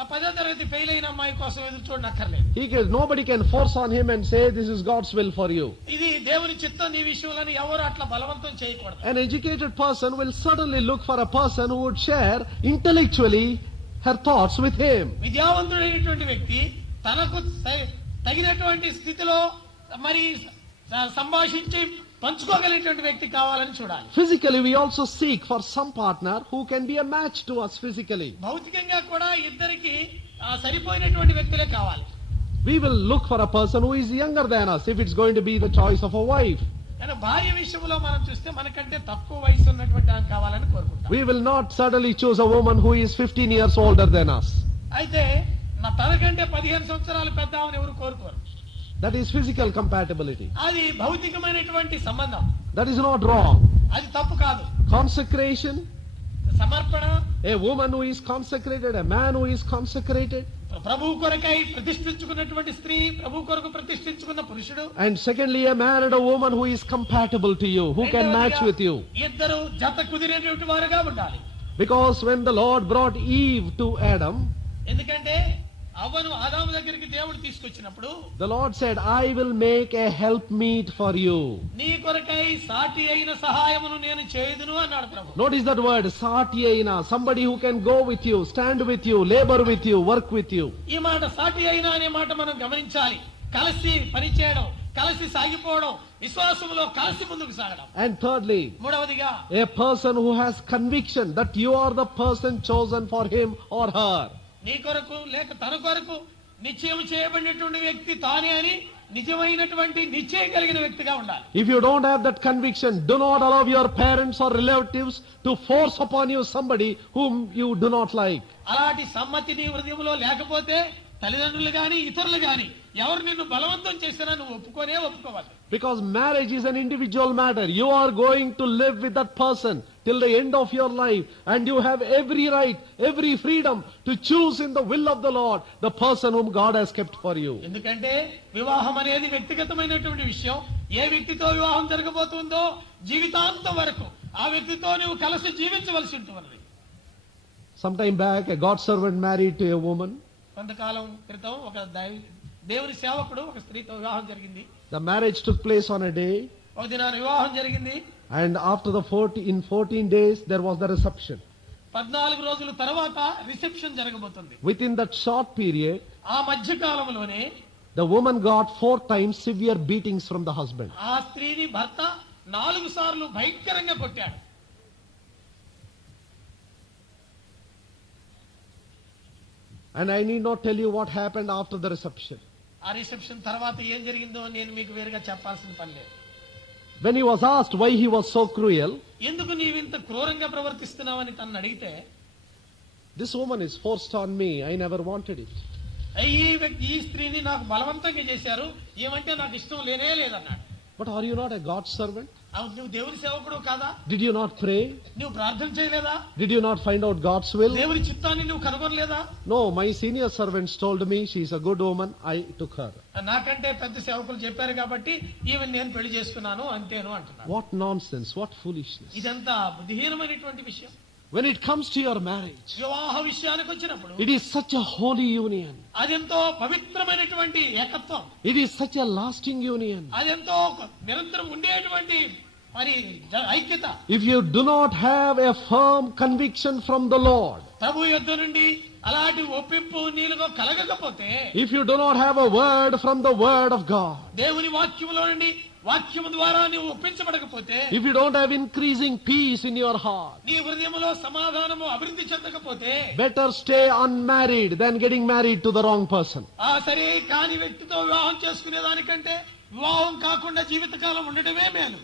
ఆ 10వ తరగతి ఫెయిల్ అయిన అమ్మాయి కోసం ఎదురు చూడనక్కర్లేదు. Nobody can force on him and say this is God's will for you. ఇది దేవుని చిత్తం నీ విషయంలో ఎవరు అట్లా బలవంతం చేయకూడదు. An educated person will certainly look for a person who would share intellectually her thoughts with him. విద్యావంతుడైనటువంటి వ్యక్తి తనకు తగినటువంటి స్థితిలో మరి సంభాషించి పంచుకోగలిగినటువంటి వ్యక్తి కావాలని చూడాలి. Physically we also seek for some partner who can be a match to us physically. భౌతికంగా కూడా ఇద్దరికి సరిపోయినటువంటి వ్యక్తులే కావాలి. We will look for a person who is younger than us if it's going to be the choice of a wife. కానీ భార్య విషయంలో మనం చూస్తే మనకంటే తక్కువ వయసు ఉన్నటువంటి ఆమె కావాలని కోరుకుంటాం. We will not certainly choose a woman who is 15 years older than us. అయితే తనకంటే 15 సంవత్సరాలు పెద్ద ఆమెను ఎవరు కోరుకోరు. That is physical compatibility. అది భౌతికమైనటువంటి సంబంధం. That is not wrong. అది తప్పు కాదు. Consecration, సమర్పణ, a woman who is consecrated, a man who is consecrated. ప్రభువు కొరకై ప్రతిష్ఠించుకున్నటువంటి స్త్రీ, ప్రభువు కొరకు ప్రతిష్ఠించుకున్న పురుషుడు. And secondly, a man and a woman who is compatible to you, who can match with you. ఇద్దరు జత కుదిరేటువంటి వారుగా ఉండాలి. Because when the Lord brought Eve to Adam, ఎందుకంటే అవ్వను ఆదాము దగ్గరికి దేవుడు తీసుకొచ్చినప్పుడు the Lord said, I will make a helpmeet for you. నీ కొరకై సాటి అయిన సహాయమును నేను చేయుదును అన్నాడు ప్రభు. Notice that word, satyaina, somebody who can go with you, stand with you, labor with you, work with you. ఈ మాట సాటి అయిన అనే మాట మనం గమనించాలి. కలిసి పనిచేయడం, కలిసి సాగిపోవడం, విశ్వాసములో కలిసి ముందుకు సాగడం. And thirdly, మూడవదిగా a person who has conviction that you are the person chosen for him or her. నీ కొరకు లేక తన కొరకు నిశ్చయం చేయబడినటువంటి వ్యక్తి తానే అని నిజమైనటువంటి నిశ్చయం కలిగిన వ్యక్తిగా ఉండాలి. If you don't have that conviction, do not allow your parents or relatives to force upon you somebody whom you do not like. అలాంటి సమ్మతి నీ హృదయంలో లేకపోతే తల్లిదండ్రులు గాని ఇతరులు గాని ఎవరు నిన్ను బలవంతం చేసినా నువ్వు ఒప్పుకోవాలి. Because marriage is an individual matter. You are going to live with that person till the end of your life, and you have every right, every freedom to choose in the will of the Lord the person whom God has kept for you. ఎందుకంటే వివాహం అనేది వ్యక్తిగతమైనటువంటి విషయం. ఏ వ్యక్తితో వివాహం జరగబోతుందో జీవితాంతం వరకు ఆ వ్యక్తితో నువ్వు కలిసి జీవించవలసి ఉంటుంది. Sometime back, a God servant married to a woman. కొంతకాలం క్రితం ఒక దేవుని సేవకుడు ఒక స్త్రీతో వివాహం జరిగింది. The marriage took place on a day. ఒక దినాన వివాహం జరిగింది. And after in 14 days, there was the reception. 14 రోజుల తర్వాత రిసెప్షన్ జరగబోతుంది. Within that short period, ఆ మధ్య కాలంలోనే the woman got 4 times severe beatings from the husband. ఆ స్త్రీని భర్త 4 సార్లు భయంకరంగా కొట్టాడు. And I need not tell you what happened after the reception. ఆ రిసెప్షన్ తర్వాత ఏం జరిగిందో నేను మీకు వేరుగా చెప్పాల్సిన పని లేదు. When he was asked why he was so cruel, ఎందుకు నీవు ఇంత క్రూరంగా ప్రవర్తిస్తున్నావని తనని అడిగితే, this woman is forced on me, I never wanted it. ఈ స్త్రీని నాకు బలవంతంగా చేశారు, ఏమంటే నాకు ఇష్టం లేనే లేదన్నాడు. But are you not a God's servant? నువ్వు దేవుని సేవకుడు కాదా? Did you not pray? నువ్వు ప్రార్థన చేయలేదా? Did you not find out God's will? దేవుని చిత్తాన్ని నువ్వు కనుగొనలేదా? No, my senior servants told me she is a good woman, I took her. నాకంటే పెద్ద సేవకులు చెప్పారు కాబట్టి ఈవెన్ నేను పెళ్లి చేసుకున్నాను అంతేను అంటున్నాను. What nonsense, what foolishness. ఇదంతా బుద్ధిహీనమైనటువంటి విషయం. When it comes to your marriage, వివాహ విషయానికి వచ్చినప్పుడు it is such a holy union. అదెంతో పవిత్రమైనటువంటి ఏకత్వం. It is such a lasting union. అదెంతో నిరంతరం ఉండేటువంటి మరి ఐక్యత. If you do not have a firm conviction from the Lord, ప్రభు యొద్ద నుండి అలాంటి ఒప్పింపు నీలో కలగకపోతే, if you do not have a word from the word of God, దేవుని వాక్యములో నుండి వాక్యము ద్వారా నీవు ఒప్పించబడకపోతే, if you don't have increasing peace in your heart, నీ హృదయములో సమాధానము అభివృద్ధి చెందకపోతే, better stay unmarried than getting married to the wrong person. ఆ సరే కాని వ్యక్తితో వివాహం చేసుకునే దానికంటే వివాహం కాకుండా జీవితకాలం ఉండటమే మేలు.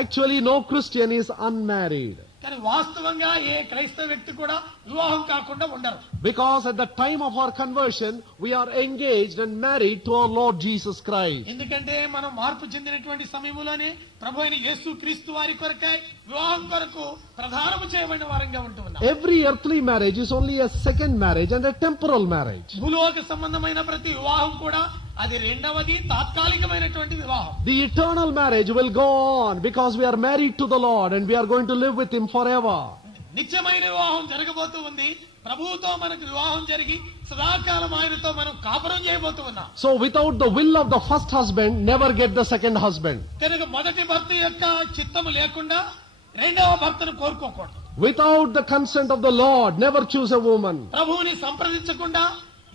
Actually, no Christian is unmarried. కానీ వాస్తవంగా ఏ క్రైస్తవ వ్యక్తి కూడా వివాహం కాకుండా ఉండరు. Because at the time of our conversion, we are engaged and married to our Lord Jesus Christ. ఎందుకంటే మనం మార్పు చెందినటువంటి సమయంలోనే ప్రభు అయిన యేసు క్రీస్తు వారి కొరకై వివాహం కొరకు ప్రధానము చేయబడిన వారంగా ఉంటూ ఉన్నాం. Every earthly marriage is only a second marriage and a temporal marriage. భూలోక సంబంధమైన ప్రతి వివాహం కూడా అది రెండవది తాత్కాలికమైనటువంటి వివాహం. The eternal marriage will go on because we are married to the Lord and we are going to live with Him forever. నిత్యమైన వివాహం జరగబోతూ ఉంది. ప్రభువుతో మనకు వివాహం జరిగి సదాకాలం ఆయనతో మనం కాపురం చేయబోతూ ఉన్నాం. So without the will of the first husband, never get the second husband. కనుక మొదటి భర్త యొక్క చిత్తము లేకుండా రెండవ భర్తను కోరుకోకూడదు. Without the consent of the Lord, never choose a woman. ప్రభువుని సంప్రదించకుండా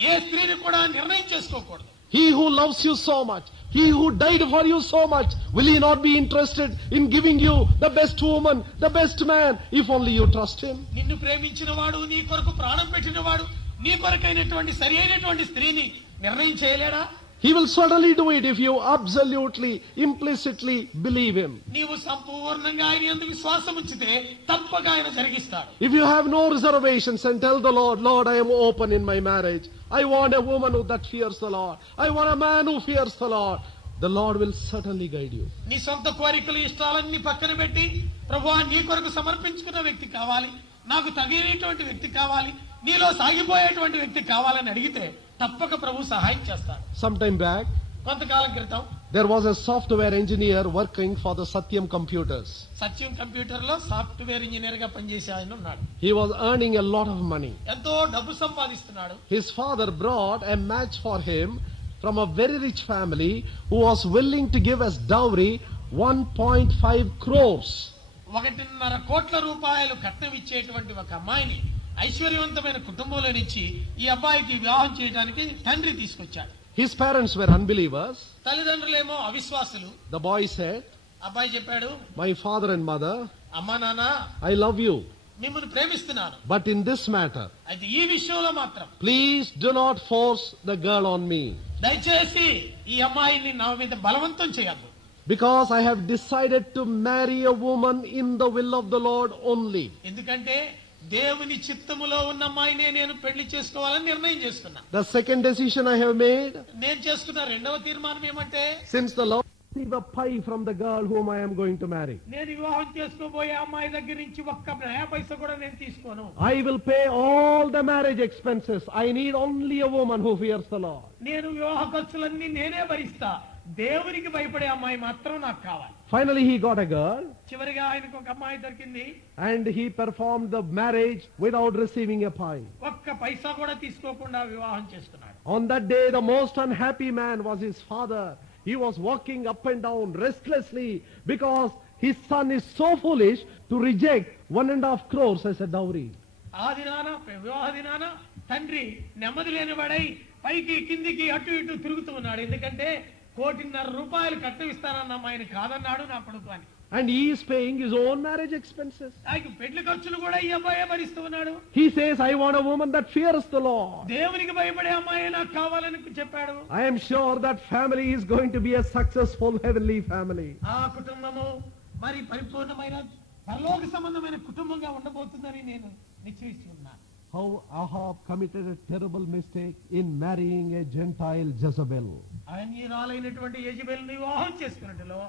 ఏ స్త్రీని కూడా నిర్ణయం చేసుకోకూడదు. He who loves you so much, He who died for you so much, will He not be interested in giving you the best woman, the best man, if only you trust Him? నిన్ను ప్రేమించిన వాడు, నీ కొరకు ప్రాణం పెట్టిన వాడు, నీ కొరకైనటువంటి సరి అయినటువంటి స్త్రీని నిర్ణయం చేయలేడా? He will certainly do it if you absolutely, implicitly believe Him. నీవు సంపూర్ణంగా ఆయన యందు విశ్వాసం ఉంచితే తప్పక ఆయన జరిగిస్తాడు. If you have no reservations and tell the Lord, Lord, I am open in my marriage. I want a woman that fears the Lord. I want a man who fears the Lord. The Lord will certainly guide you. నీ సొంత కోరికలు ఇష్టాలన్నీ పక్కన పెట్టి, ప్రభువా నీ కొరకు సమర్పించుకున్న వ్యక్తి కావాలి, నాకు తగినటువంటి వ్యక్తి కావాలి, నీలో సాగిపోయేటువంటి వ్యక్తి కావాలని అడిగితే తప్పక ప్రభు సహాయం చేస్తాడు. Sometime back, కొంతకాలం క్రితం there was a software engineer working for the Satyam computers. Satyam computer లో సాఫ్ట్వేర్ ఇంజనీర్ గా పనిచేసే ఆయన ఉన్నాడు. He was earning a lot of money. ఎంతో డబ్బు సంపాదిస్తున్నాడు. His father brought a match for him from a very rich family who was willing to give as dowry 1.5 crores. 1.5 కోట్ల రూపాయలు కట్నం ఇచ్చేటువంటి ఒక అమ్మాయిని ఐశ్వర్యవంతమైన కుటుంబంలో నుంచి ఈ అబ్బాయికి వివాహం చేయడానికి తండ్రి తీసుకొచ్చాడు. His parents were unbelievers. తల్లిదండ్రులేమో అవిశ్వాసులు. The boy said, అబ్బాయి చెప్పాడు, my father and mother, అమ్మా నాన్న, I love you, మిమ్మల్ని ప్రేమిస్తున్నాను, but in this matter, అయితే ఈ విషయంలో మాత్రం please do not force the girl on me, దయచేసి ఈ అమ్మాయిని నా మీద బలవంతం చేయొద్దు. because I have decided to marry a woman in the will of the Lord only. ఎందుకంటే దేవుని చిత్తములో ఉన్న అమ్మాయినే నేను పెళ్లి చేసుకోవాలని నిర్ణయం చేసుకున్నా. The second decision I have made, నేను చేసుకున్న రెండవ తీర్మానం ఏమంటే, since the Lord receive a pie from the girl whom I am going to marry, నేను వివాహం చేసుకోబోయే అమ్మాయి దగ్గర నుంచి ఒక్క నయా పైసా కూడా నేను తీసుకోను. I will pay all the marriage expenses. I need only a woman who fears the Lord. నేను వివాహ ఖర్చులన్నీ నేనే భరిస్తా, దేవునికి భయపడే అమ్మాయి మాత్రం నాకు కావాలి. Finally he got a girl, చివరిగా ఆయనకు ఒక అమ్మాయి దొరికింది. and he performed the marriage without receiving a pie. ఒక్క పైసా కూడా తీసుకోకుండా వివాహం చేసుకున్నాడు. On that day the most unhappy man was his father. He was walking up and down restlessly because his son is so foolish to reject 1.5 crores as a dowry. ఆ దినాన వివాహ దినాన తండ్రి నెమ్మది లేనివాడై పైకి కిందికి అటు ఇటు తిరుగుతూ ఉన్నాడు. ఎందుకంటే 1.5 కోట్ల కట్నం ఇస్తానన్న అమ్మాయిని కాదన్నాడు నా కొడుకు అని. And he is paying his own marriage expenses. ఆయనకు పెళ్లి ఖర్చులు కూడా ఈ అబ్బాయే భరిస్తూ ఉన్నాడు. He says, I want a woman that fears the Lord. దేవునికి భయపడే అమ్మాయి నాకు కావాలని చెప్పాడు. I am sure that family is going to be a successful heavenly family. ఆ కుటుంబము మరి పరిపూర్ణమైన పరలోక సంబంధమైన కుటుంబంగా ఉండబోతుందని నేను నిశ్చయిస్తూ ఉన్నాను. How Ahab committed a terrible mistake in marrying a Gentile Jezebel. అన్యురాలైనటువంటి యెజబెల్ని వివాహం చేసుకున్నట్టులో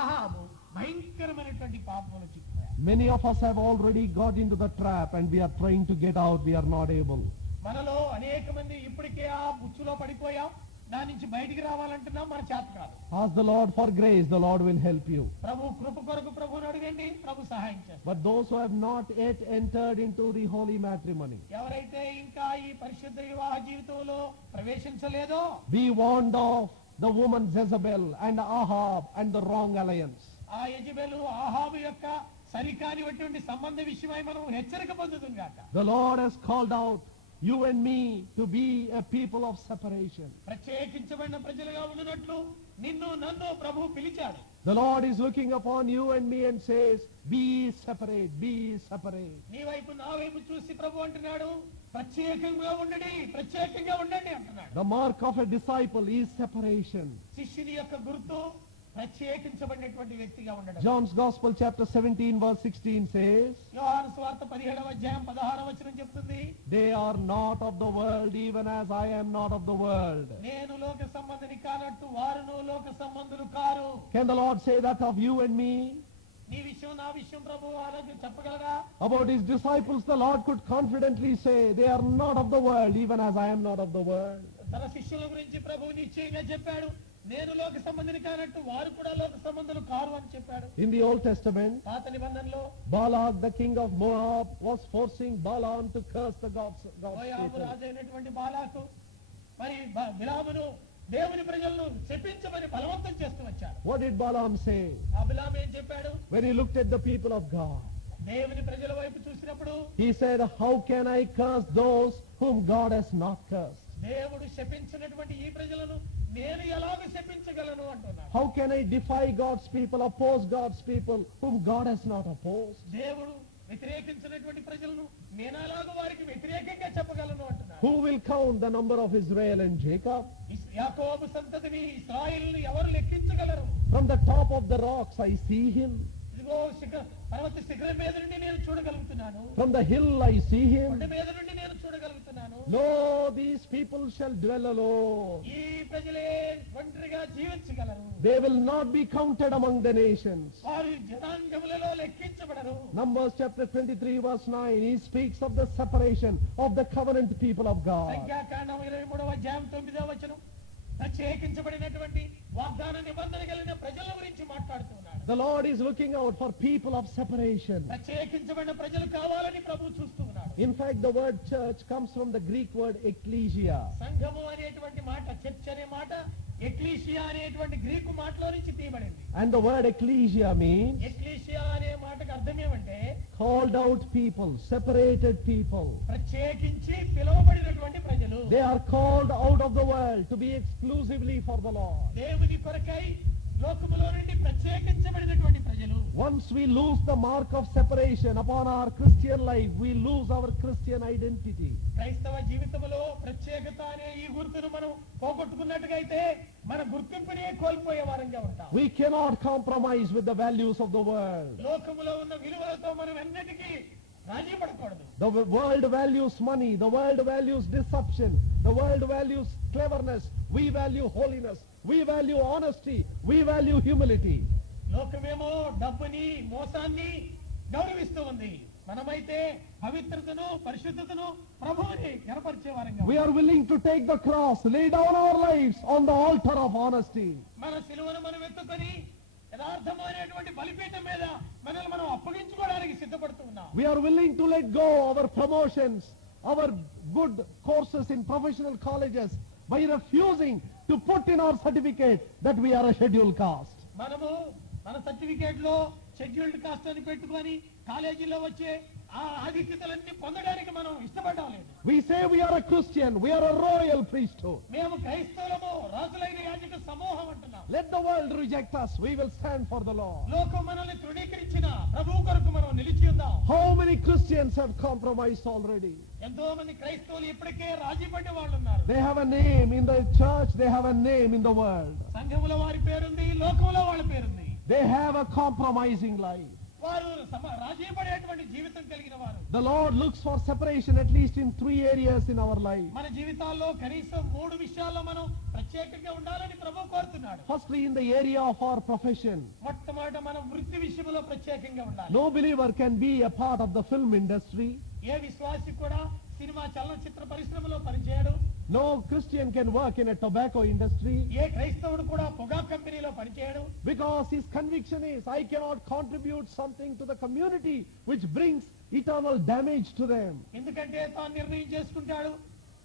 ఆహాబు భయంకరమైనటువంటి పాపంలో చిక్కుపోయాడు. Many of us have already got into the trap and we are trying to get out. We are not able. మనలో అనేక మంది ఇప్పటికే ఆ బుచ్చులో పడిపోయాం. దాని నుంచి బయటికి రావాలంటున్నాం, మన చేత కాదు. Ask the Lord for grace. The Lord will help you. ప్రభు కృప కొరకు ప్రభువుని అడగండి, ప్రభు సహాయం చేస్తారు. But those who have not yet entered into the holy matrimony, ఎవరైతే ఇంకా ఈ పరిశుద్ధ వివాహ జీవితంలో ప్రవేశించలేదో, be warned of the woman Jezebel and Ahab and the wrong alliance. ఆ యెజబెలు ఆహాబు యొక్క సరికానిటువంటి సంబంధ విషయమై మనం హెచ్చరిక పొందుతుంది గాక. The Lord has called out you and me to be a people of separation. ప్రత్యేకించబడిన ప్రజలుగా ఉన్నట్లు నిన్ను నన్ను ప్రభు పిలిచాడు. The Lord is looking upon you and me and says, be separate, be separate. నీ వైపు నా వైపు చూసి ప్రభు అంటున్నాడు, ప్రత్యేకంగా ఉండండి అంటున్నాడు. The mark of a disciple is separation. శిష్యుని యొక్క గుర్తు ప్రత్యేకించబడినటువంటి వ్యక్తిగా ఉండడం. John's Gospel chapter 17 verse 16 says, యోహాను సువార్త 17వ అధ్యాయం 16వ వచనం చెప్తుంది, they are not of the world even as I am not of the world. నేను లోక సంబంధిని కానట్టు వారును లోక సంబంధులు car. Can the Lord say that of you and me? నీ విషయం నా విషయం ప్రభు అలాగే చెప్పగలరా? About his disciples the Lord could confidently say, they are not of the world even as I am not of the world. తన శిష్యుల గురించి ప్రభువు నిశ్చయంగా చెప్పాడు, నేను లోక సంబంధిని కానట్టు వారు కూడా లోక సంబంధులు కారు అని చెప్పాడు. In the Old Testament, పాత నిబంధనలో Balak the king of Moab was forcing Balaam to curse the God's Moab people. రాజు అయినటువంటి బాలాకు మరి బిలామును దేవుని ప్రజలను శపించమని బలవంతం చేస్తూ వచ్చాడు. What did Balaam say? ఆ బిలాము ఏం చెప్పాడు? When he looked at the people of God, దేవుని ప్రజల వైపు చూసినప్పుడు he said, how can I curse those whom God has not cursed? దేవుడు శపించినటువంటి ఈ ప్రజలను నేను ఎలాగ శపించగలను అంటున్నాడు. How can I defy God's people, oppose God's people whom God has not opposed? దేవుడు వ్యతిరేకించినటువంటి ప్రజలను నేను ఎలాగ వారికి వ్యతిరేకంగా చెప్పగలను అంటున్నాడు. Who will count the number of Israel and Jacob? యాకోబు సంతతిని ఇశ్రాయేలును ఎవరు లెక్కించగలరు? From the top of the rocks I see him. ఇదిగో పర్వత శిఖరం మీద నుండి నేను చూడగలుగుతున్నాను. From the hill I see him. కొండ మీద నుండి నేను చూడగలుగుతున్నాను. No, these people shall dwell alone. ఈ ప్రజలే ఒంటరిగా జీవించగలరు. They will not be counted among the nations. వారు జనాంగములలో లెక్కించబడరు. Numbers chapter 23 verse 9, he speaks of the separation of the covenant people of God. సంఖ్యాకాండం 23వ అధ్యాయం 9వ వచనం, ప్రత్యేకించబడినటువంటి వాగ్దాన నిబంధన కలిగిన ప్రజల గురించి మాట్లాడుతున్నాడు. The Lord is looking out for people of separation. ప్రత్యేకించబడిన ప్రజలు కావాలని ప్రభు చూస్తూ ఉన్నాడు. In fact, the word church comes from the Greek word ecclesia. సంఘము అనేటువంటి మాట, చర్చ్ అనే మాట ఎక్లీషియా అనేటువంటి గ్రీకు మాటలో నుంచి తీయబడింది. And the word ecclesia means ecclesia అనే మాటకు అర్థం ఏమంటే called out people, separated people. ప్రత్యేకించి పిలువబడినటువంటి ప్రజలు. They are called out of the world to be exclusively for the Lord. దేవుని కొరకై లోకములో నుండి ప్రత్యేకించబడినటువంటి ప్రజలు. Once we lose the mark of separation upon our Christian life, we lose our Christian identity. క్రైస్తవ జీవితంలో ప్రత్యేకత అనే ఈ గుర్తును మనం పోగొట్టుకున్నట్టుగా అయితే మన గుర్తింపునే కోల్పోయే వారంగా ఉంటాం. We cannot compromise with the values of the world. లోకములో ఉన్న విలువలతో మనం ఎన్నటికీ రాజీ పడకూడదు. The world values money, the world values deception, the world values cleverness. We value holiness, we value honesty, we value humility. లోకమేమో డబ్బుని, మోసాన్ని గౌరవిస్తూ ఉంది. మనమైతే పవిత్రతను, పరిశుద్ధతను, ప్రభువుని కనపరిచే వారంగా. We are willing to take the cross, lay down our lives on the altar of honesty. మన సిలువను మనం ఎత్తుకొని యథార్థమైనటువంటి బలిపీఠం మీద మనల్ని మనం అప్పగించుకోవడానికి సిద్ధపడుతూ ఉన్నాం. We are willing to let go our promotions, our good courses in professional colleges by refusing to put in our certificate that we are a scheduled caste. మనము మన సర్టిఫికేట్ లో షెడ్యూల్డ్ కాస్ట్ అని పెట్టుకొని కాలేజీలో వచ్చే ఆ ఆధిక్యతలన్నీ పొందడానికి మనం ఇష్టపడడం లేదు. We say we are a Christian, we are a royal priesthood. మేము క్రైస్తవులము, రాజులైన యాజక సమూహం అంటున్నాం. Let the world reject us, we will stand for the Lord. లోకం మనల్ని తృణీకరించిన ప్రభువు కొరకు మనం నిలిచి ఉందాం. How many Christians have compromised already? ఎంతో మంది క్రైస్తవులు ఇప్పటికే రాజీ పడే వాళ్ళు ఉన్నారు. They have a name in the church, they have a name in the world. సంఘములో వారి పేరుంది, లోకంలో వాళ్ళ పేరుంది. They have a compromising life. వారు రాజీ పడేటువంటి జీవితం కలిగిన వారు. The Lord looks for separation at least in 3 areas in our life. మన జీవితాల్లో కనీసం 3 విషయాల్లో మనం ప్రత్యేకంగా ఉండాలని ప్రభువు కోరుతున్నాడు. Firstly, in the area of our profession. మొట్టమొదట మనం వృత్తి విషయంలో ప్రత్యేకంగా ఉండాలి. No believer can be a part of the film industry. ఏ విశ్వాసి కూడా సినిమా, చలనచిత్ర పరిశ్రమలో పనిచేయడు. No Christian can work in a tobacco industry. ఏ క్రైస్తవుడు కూడా పొగాకు కంపెనీలో పనిచేయడు. Because his conviction is, I cannot contribute something to the community which brings eternal damage to them. ఎందుకంటే తాను నిర్ణయం చేసుకుంటాడు,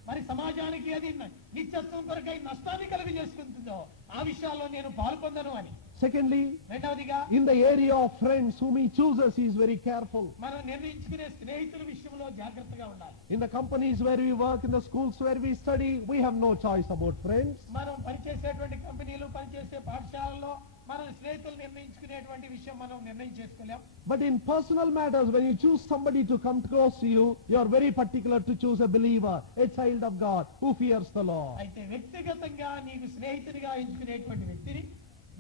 మరి సమాజానికి అది నిత్యత్వం కొరకై నష్టాన్ని కలిగి చేసుకుంటుందో ఆ విషయాల్లో నేను పాల్పొందను అని. Secondly, రెండవదిగా in the area of friends whom he chooses, he is very careful. మనం నిర్ణయించుకునే స్నేహితుల విషయంలో జాగ్రత్తగా ఉండాలి. In the companies where we work, in the schools where we study, we have no choice about friends. మనం పనిచేసేటువంటి కంపెనీలు, పనిచేసే పాఠశాలల్లో మనం స్నేహితులు నిర్ణయించుకునేటువంటి విషయం మనం నిర్ణయం చేసుకోలేం. But in personal matters, when you choose somebody to come close to you, you are very particular to choose a believer, a child of God who fears the Lord. అయితే వ్యక్తిగతంగా నీకు స్నేహితుడిగా ఎంచుకునేటువంటి వ్యక్తిని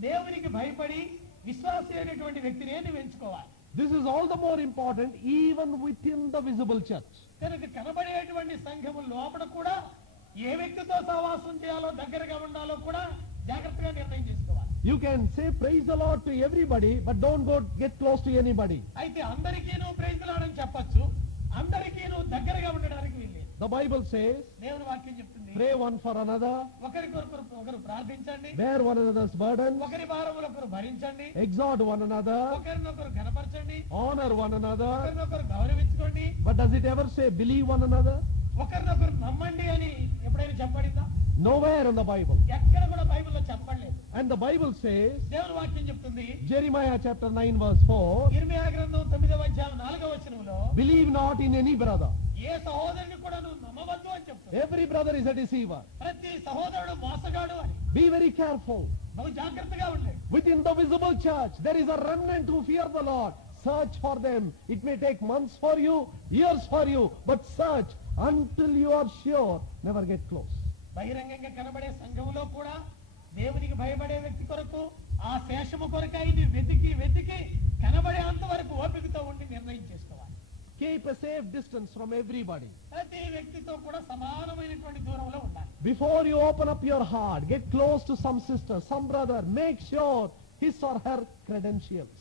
దేవునికి భయపడి విశ్వాసి అయినటువంటి వ్యక్తిని నువ్వు ఎంచుకోవాలి. This is all the more important even within the visible church. కనుక కనబడేటువంటి సంఘము లోపల కూడా ఏ వ్యక్తితో సహవాసం చేయాలో, దగ్గరగా ఉండాలో కూడా జాగ్రత్తగా నిర్ణయం చేసుకోవాలి. You can say praise the Lord to everybody, but don't go get close to anybody. అయితే అందరికీ నువ్వు ప్రైజ్ ది లార్డ్ అని చెప్పొచ్చు, అందరికీ నువ్వు దగ్గరగా ఉండడానికి వీల్లేదు. The Bible says, దేవుని వాక్యం చెప్తుంది, pray one for another, ఒకరు ప్రార్థించండి, bear one another's burdens, ఒకరి భారములు ఒకరు భరించండి, exhort one another, ఒకరినొకరు ఘనపరచండి, honor one another. ఒకరినొకరు గౌరవించుకోండి. But does it ever say believe one another? ఒకరినొకరు నమ్మండి అని ఎప్పుడైనా చెప్పబడిందా? Nowhere in the Bible. ఎక్కడ కూడా బైబిల్లో చెప్పలేదు. And the Bible says, దేవుని వాక్యం చెప్తుంది, Jeremiah chapter 9 verse 4, ఇర్మియా గ్రంథం 9వ అధ్యాయం 4వ వచనంలో, believe not in any brother. ఏ సహోదరుని కూడా నువ్వు నమ్మవద్దు అని చెప్తుంది. Every brother is a deceiver. ప్రతి సహోదరుడు మోసగాడు అని. Be very careful. నువ్వు జాగ్రత్తగా ఉండు. Within the visible church, there is a remnant who fear the Lord. Search for them. It may take months for you, years for you, but search until you are sure. Never get close. బహిరంగంగా కనబడే సంఘములో కూడా దేవునికి భయపడే వ్యక్తి కొరకు, ఆ శేషము కొరకై నువ్వు వెతికి కనబడే అంతవరకు ఓపికతో ఉండి నిర్ణయం చేసుకోవాలి. Keep a safe distance from everybody. ప్రతి వ్యక్తితో కూడా సమానమైనటువంటి దూరంలో ఉండాలి. Before you open up your heart, get close to some sister, some brother. Make sure his or her credentials.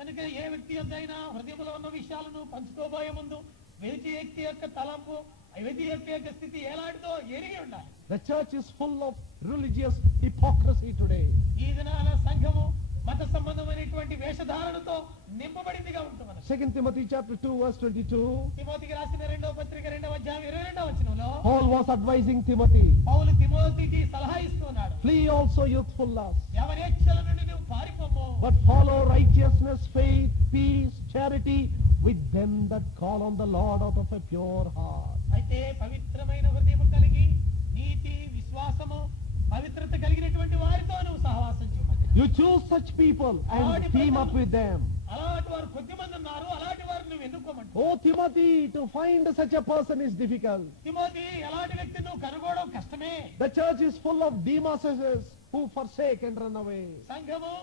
కనుక ఏ వ్యక్తి యొద్దైనా హృదయంలో ఉన్న విషయాలను పంచుకోబోయే ముందు వ్యక్తి యొక్క తలంపు అవిధేయత యొక్క స్థితి ఎలాంటిదో ఎరిగి ఉండాలి. The church is full of religious hypocrisy today. ఈ దినాల సంఘము మత సంబంధమైనటువంటి వేషధారణతో నింపబడిందిగా ఉంటుంది. 2 Timothy chapter 2 verse 22. తిమోతికి రాసిన 2వ పత్రిక 2వ అధ్యాయం 22వ వచనంలో Paul was advising Timothy, పౌలు తిమోతికి సలహా ఇస్తున్నాడు. flee also youthful lust, యవనేచ్ఛల నుండి నువ్వు పారిపోము, but follow righteousness, faith, peace, charity with them that call on the Lord out of a pure heart. అయితే పవిత్రమైన హృదయం కలిగి నీతి విశ్వాసము పవిత్రత కలిగినటువంటి వారితో నువ్వు సహవాసం చేయమని. You choose such people and team up with them. అలాంటి వారు కొద్దిమంది ఉన్నారు, అలాంటి వారిని నువ్వు ఎన్నుకోమంట. Oh Timothy, to find such a person is difficult. Timothy అలాంటి వ్యక్తిని నువ్వు కనుగొనడం కష్టమే. The church is full of Demases who forsake and run away. సంఘము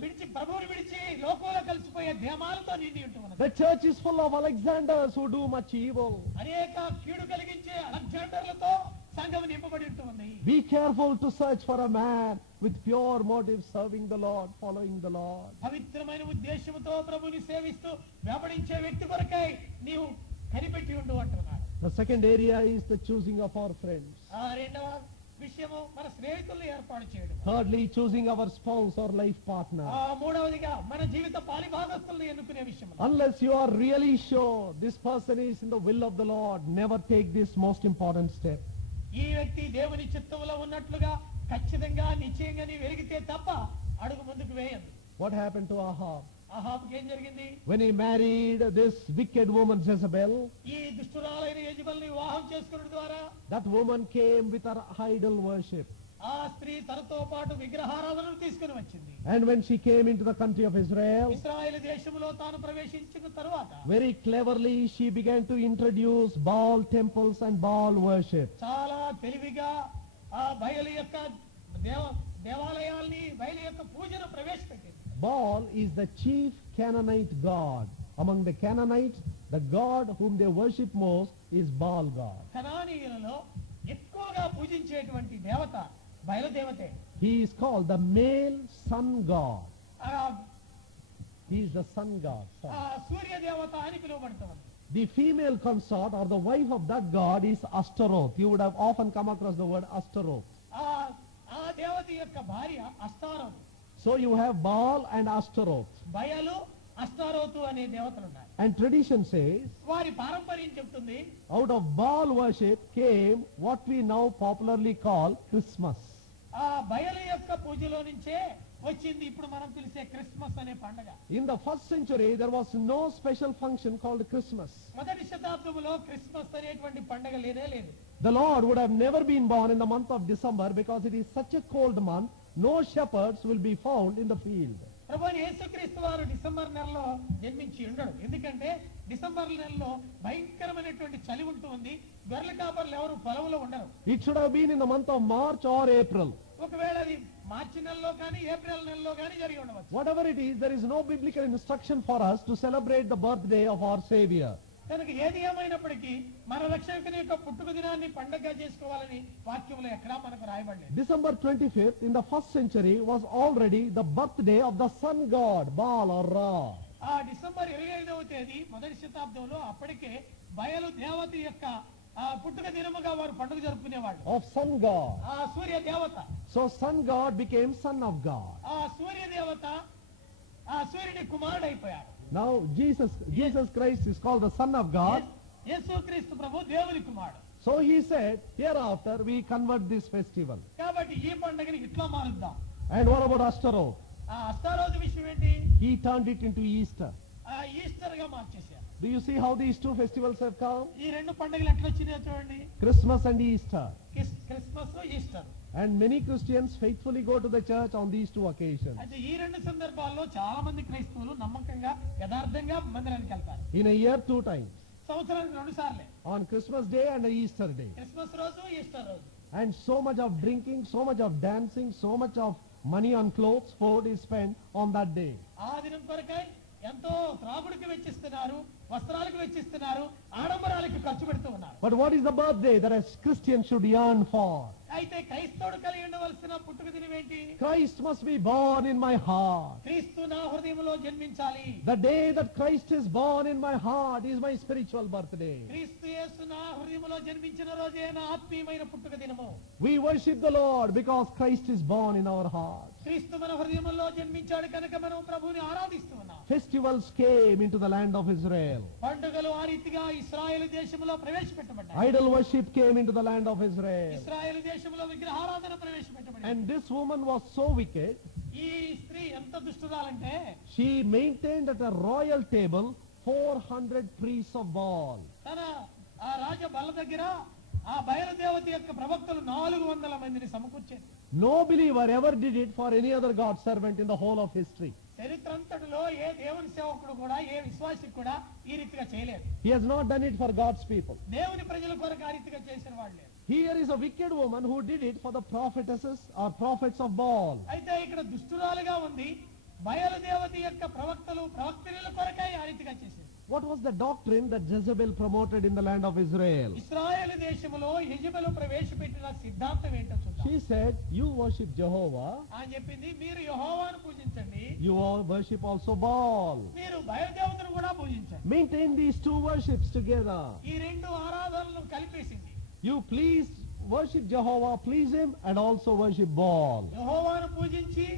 విడిచి ప్రభువుని విడిచి లోకంలో కలిసిపోయే ధేమాలతో నిండి ఉంటుంది. The church is full of Alexanders who do much evil. అనేక కీడు కలిగించే అలెగ్జాండర్లతో సంఘం నింపబడి ఉంటుంది. Be careful to search for a man with pure motives, serving the Lord, following the Lord. పవిత్రమైన ఉద్దేశంతో ప్రభువుని సేవిస్తూ వెంబడించే వ్యక్తి కొరకై నీవు కనిపెట్టి ఉండు అంటున్నాడు. The second area is the choosing of our friends. ఆ రెండవ విషయము మన స్నేహితుల్ని ఏర్పాటు చేయడం. Thirdly, choosing our spouse or life partner. ఆ మూడవదిగా మన జీవిత పాలిభాగస్తుల్ని ఎన్నుకునే విషయం. Unless you are really sure this person is in the will of the Lord, never take this most important step. ఈ వ్యక్తి దేవుని చిత్తంలో ఉన్నట్లుగా ఖచ్చితంగా నిశ్చయంగా నీ వెలిగితే తప్ప అడుగు ముందుకు వేయదు. What happened to Ahab? అహాబుకి ఏం జరిగింది? When he married this wicked woman Jezebel, ఈ దుష్టురాలైన యెజెబెల్ని వివాహం చేసుకున్న ద్వారా that woman came with her idol worship. ఆ స్త్రీ తనతో పాటు విగ్రహారాధనను తీసుకుని వచ్చింది. And when she came into the country of Israel, ఇశ్రాయేలు దేశంలో తాను ప్రవేశించిన తరువాత very cleverly she began to introduce Baal temples and Baal worship. చాలా తెలివిగా ఆ బయలు యొక్క దేవాలయాల్ని బయలు యొక్క పూజను ప్రవేశపెట్టింది. Baal is the chief Canaanite god. Among the Canaanites, the god whom they worship most is Baal god. కనానీయులలో ఎక్కువగా పూజించేటువంటి దేవత బయలుదేవతే. He is called the male sun god. ఆ He is the sun god. సూర్య దేవత అని పిలువబడుతుంది. The female consort or the wife of that god is Ashtaroth. You would have often come across the word Ashtaroth. ఆ దేవత యొక్క భార్య అష్టారోతు. So you have Baal and Ashtaroth. బయలు అష్టారోతు అనే దేవతలు ఉన్నాయి. And tradition says, వారి పారంపర్యం చెప్తుంది, out of Baal worship came what we now popularly call Christmas. ఆ బయలు యొక్క పూజలో నుంచే వచ్చింది ఇప్పుడు మనం పిలిచే క్రిస్మస్ అనే పండుగ. In the first century, there was no special function called Christmas. మొదటి శతాబ్దంలో క్రిస్మస్ అనేటువంటి పండుగ లేనే లేదు. The Lord would have never been born in the month of December because it is such a cold month. No shepherds will be found in the field. ప్రభువైన యేసుక్రీస్తు వారు December నెలలో జన్మించి ఉండడు. ఎందుకంటే డిసెంబర్ నెలలో భయంకరమైనటువంటి చలి ఉంటుంది. గొర్రెల కాపర్లు ఎవరు పొలంలో ఉండరు. It should have been in the month of March or April. ఒకవేళ అది మార్చి నెలలో కానీ ఏప్రిల్ నెలలో కానీ జరిగి ఉండవచ్చు. Whatever it is, there is no biblical instruction for us to celebrate the birthday of our Savior. కనుక ఏది ఏమైనప్పటికీ మన రక్షకుని యొక్క పుట్టుక దినాన్ని పండగగా చేసుకోవాలని వాక్యంలో ఎక్కడా మనకు రాయబడలేదు. December 25th in the first century was already the birthday of the sun god Baal or Ra. ఆ డిసెంబర్ 25వ తేదీ మొదటి శతాబ్దంలో అప్పటికే బయలు దేవత యొక్క పుట్టుక దినముగా వారు పండుగ జరుపుకునేవాళ్ళు. Of sun god. ఆ సూర్య దేవత. So sun god became son of God. ఆ సూర్య దేవత ఆ సూర్యుని కుమారుడు అయిపోయాడు. Now Jesus Christ is called the son of God. యేసుక్రీస్తు ప్రభు దేవుని కుమారుడు. So he said, hereafter we convert this festival. కాబట్టి ఈ పండుగని ఇట్లా మారుద్దాం. And what about Ashtaroth? ఆ అష్టారోజు విషయం ఏంటి? He turned it into Easter. ఆ ఈస్టర్ గా మార్చేశారు. Do you see how these two festivals have come? ఈ రెండు పండుగలు ఎట్లా వచ్చినాయో చూడండి. Christmas and Easter. Christmas Easter. And many Christians faithfully go to the church on these two occasions. అయితే ఈ రెండు సందర్భాల్లో చాలా మంది క్రైస్తవులు నమ్మకంగా యథార్థంగా మందిరానికి వెళ్తారు. In a year 2 times. సంవత్సరానికి 2 సార్లే. On Christmas day and Easter day. Christmas రోజు ఈస్టర్ రోజు. And so much of drinking, so much of dancing, so much of money on clothes, food is spent on that day. ఆ దినం కొరకై ఎంతో త్రాగుడికి వెచ్చిస్తున్నారు, వస్త్రాలకు వెచ్చిస్తున్నారు, ఆడంబరాలకు ఖర్చు పెడుతూ ఉన్నారు. But what is the birthday that a Christian should yearn for? అయితే క్రైస్తవుడు కలిగి ఉండవలసిన నా పుట్టుక దినమేంటి? Christ must be born in my heart. క్రీస్తు నా హృదయంలో జన్మించాలి. The day that Christ is born in my heart is my spiritual birthday. క్రీస్తు యేసు నా హృదయంలో జన్మించిన రోజే నా ఆత్మీయమైన పుట్టుక దినము. We worship the Lord because Christ is born in our heart. క్రీస్తు మన హృదయంలో జన్మించాడు కనుక మనం ప్రభువుని ఆరాధిస్తూ ఉన్నాం. Festivals came into the land of Israel. పండుగలు ఆ రీతిగా ఇశ్రాయేలు దేశంలో ప్రవేశపెట్టబడ్డాయి. Idol worship came into the land of Israel. ఇశ్రాయేలు దేశంలో విగ్రహారాధన ప్రవేశపెట్టబడింది. And this woman was so wicked, ఈ స్త్రీ ఎంత దుష్టురాలంటే she maintained at a royal table 400 priests of Baal. తన ఆ రాజ బల్ల దగ్గర ఆ బయలుదేవత యొక్క ప్రవక్తలు 400 మందిని సమకూర్చేది. No believer ever did it for any other God servant in the whole of history. చరిత్రంతటిలో ఏ దేవుని సేవకుడు కూడా ఏ విశ్వాసి కూడా ఈ రీతిగా చేయలేదు. He has not done it for God's people. దేవుని ప్రజల కొరకు ఆ రీతిగా చేసిన వాళ్ళు లేరు. Here is a wicked woman who did it for the prophetesses or prophets of Baal. అయితే ఇక్కడ దుష్టురాలుగా ఉంది. బయలుదేవత యొక్క ప్రవక్తల కొరకై ఆ రీతిగా చేసింది. What was the doctrine that Jezebel promoted in the land of Israel? ఇశ్రాయేలు దేశంలో యెజెబెలు ప్రవేశపెట్టిన సిద్ధాంతం ఏంటో చూద్దాం. She said, you worship Jehovah, అని చెప్పింది, మీరు యెహోవాను పూజించండి, you all worship also Baal. మీరు బయలుదేవతను కూడా పూజించండి. Maintain these two worships together. ఈ రెండు ఆరాధనలను కలిపేసింది. You please worship Jehovah, please him, and also worship Baal. యెహోవాను పూజించి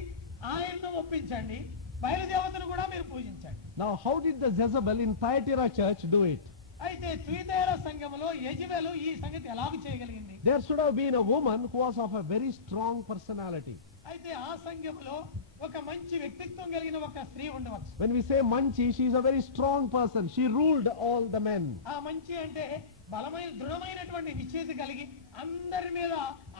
ఆయన్ను ఒప్పించండి, బయలుదేవతను కూడా మీరు పూజించండి. Now, how did the Jezebel in Thyatira church do it? అయితే త్రిదేర సంఘములో యెజెబెలు ఈ సంగతి ఎలాగ చేయగలిగింది? There should have been a woman who was of a very strong personality. అయితే ఆ సంఘములో ఒక మంచి వ్యక్తిత్వం కలిగిన ఒక స్త్రీ ఉండవచ్చు. When we say Manchi, she is a very strong person. She ruled all the men. ఆ మంచి అంటే బలమైన దృఢమైనటువంటి నిశ్చయిత కలిగి అందరి మీద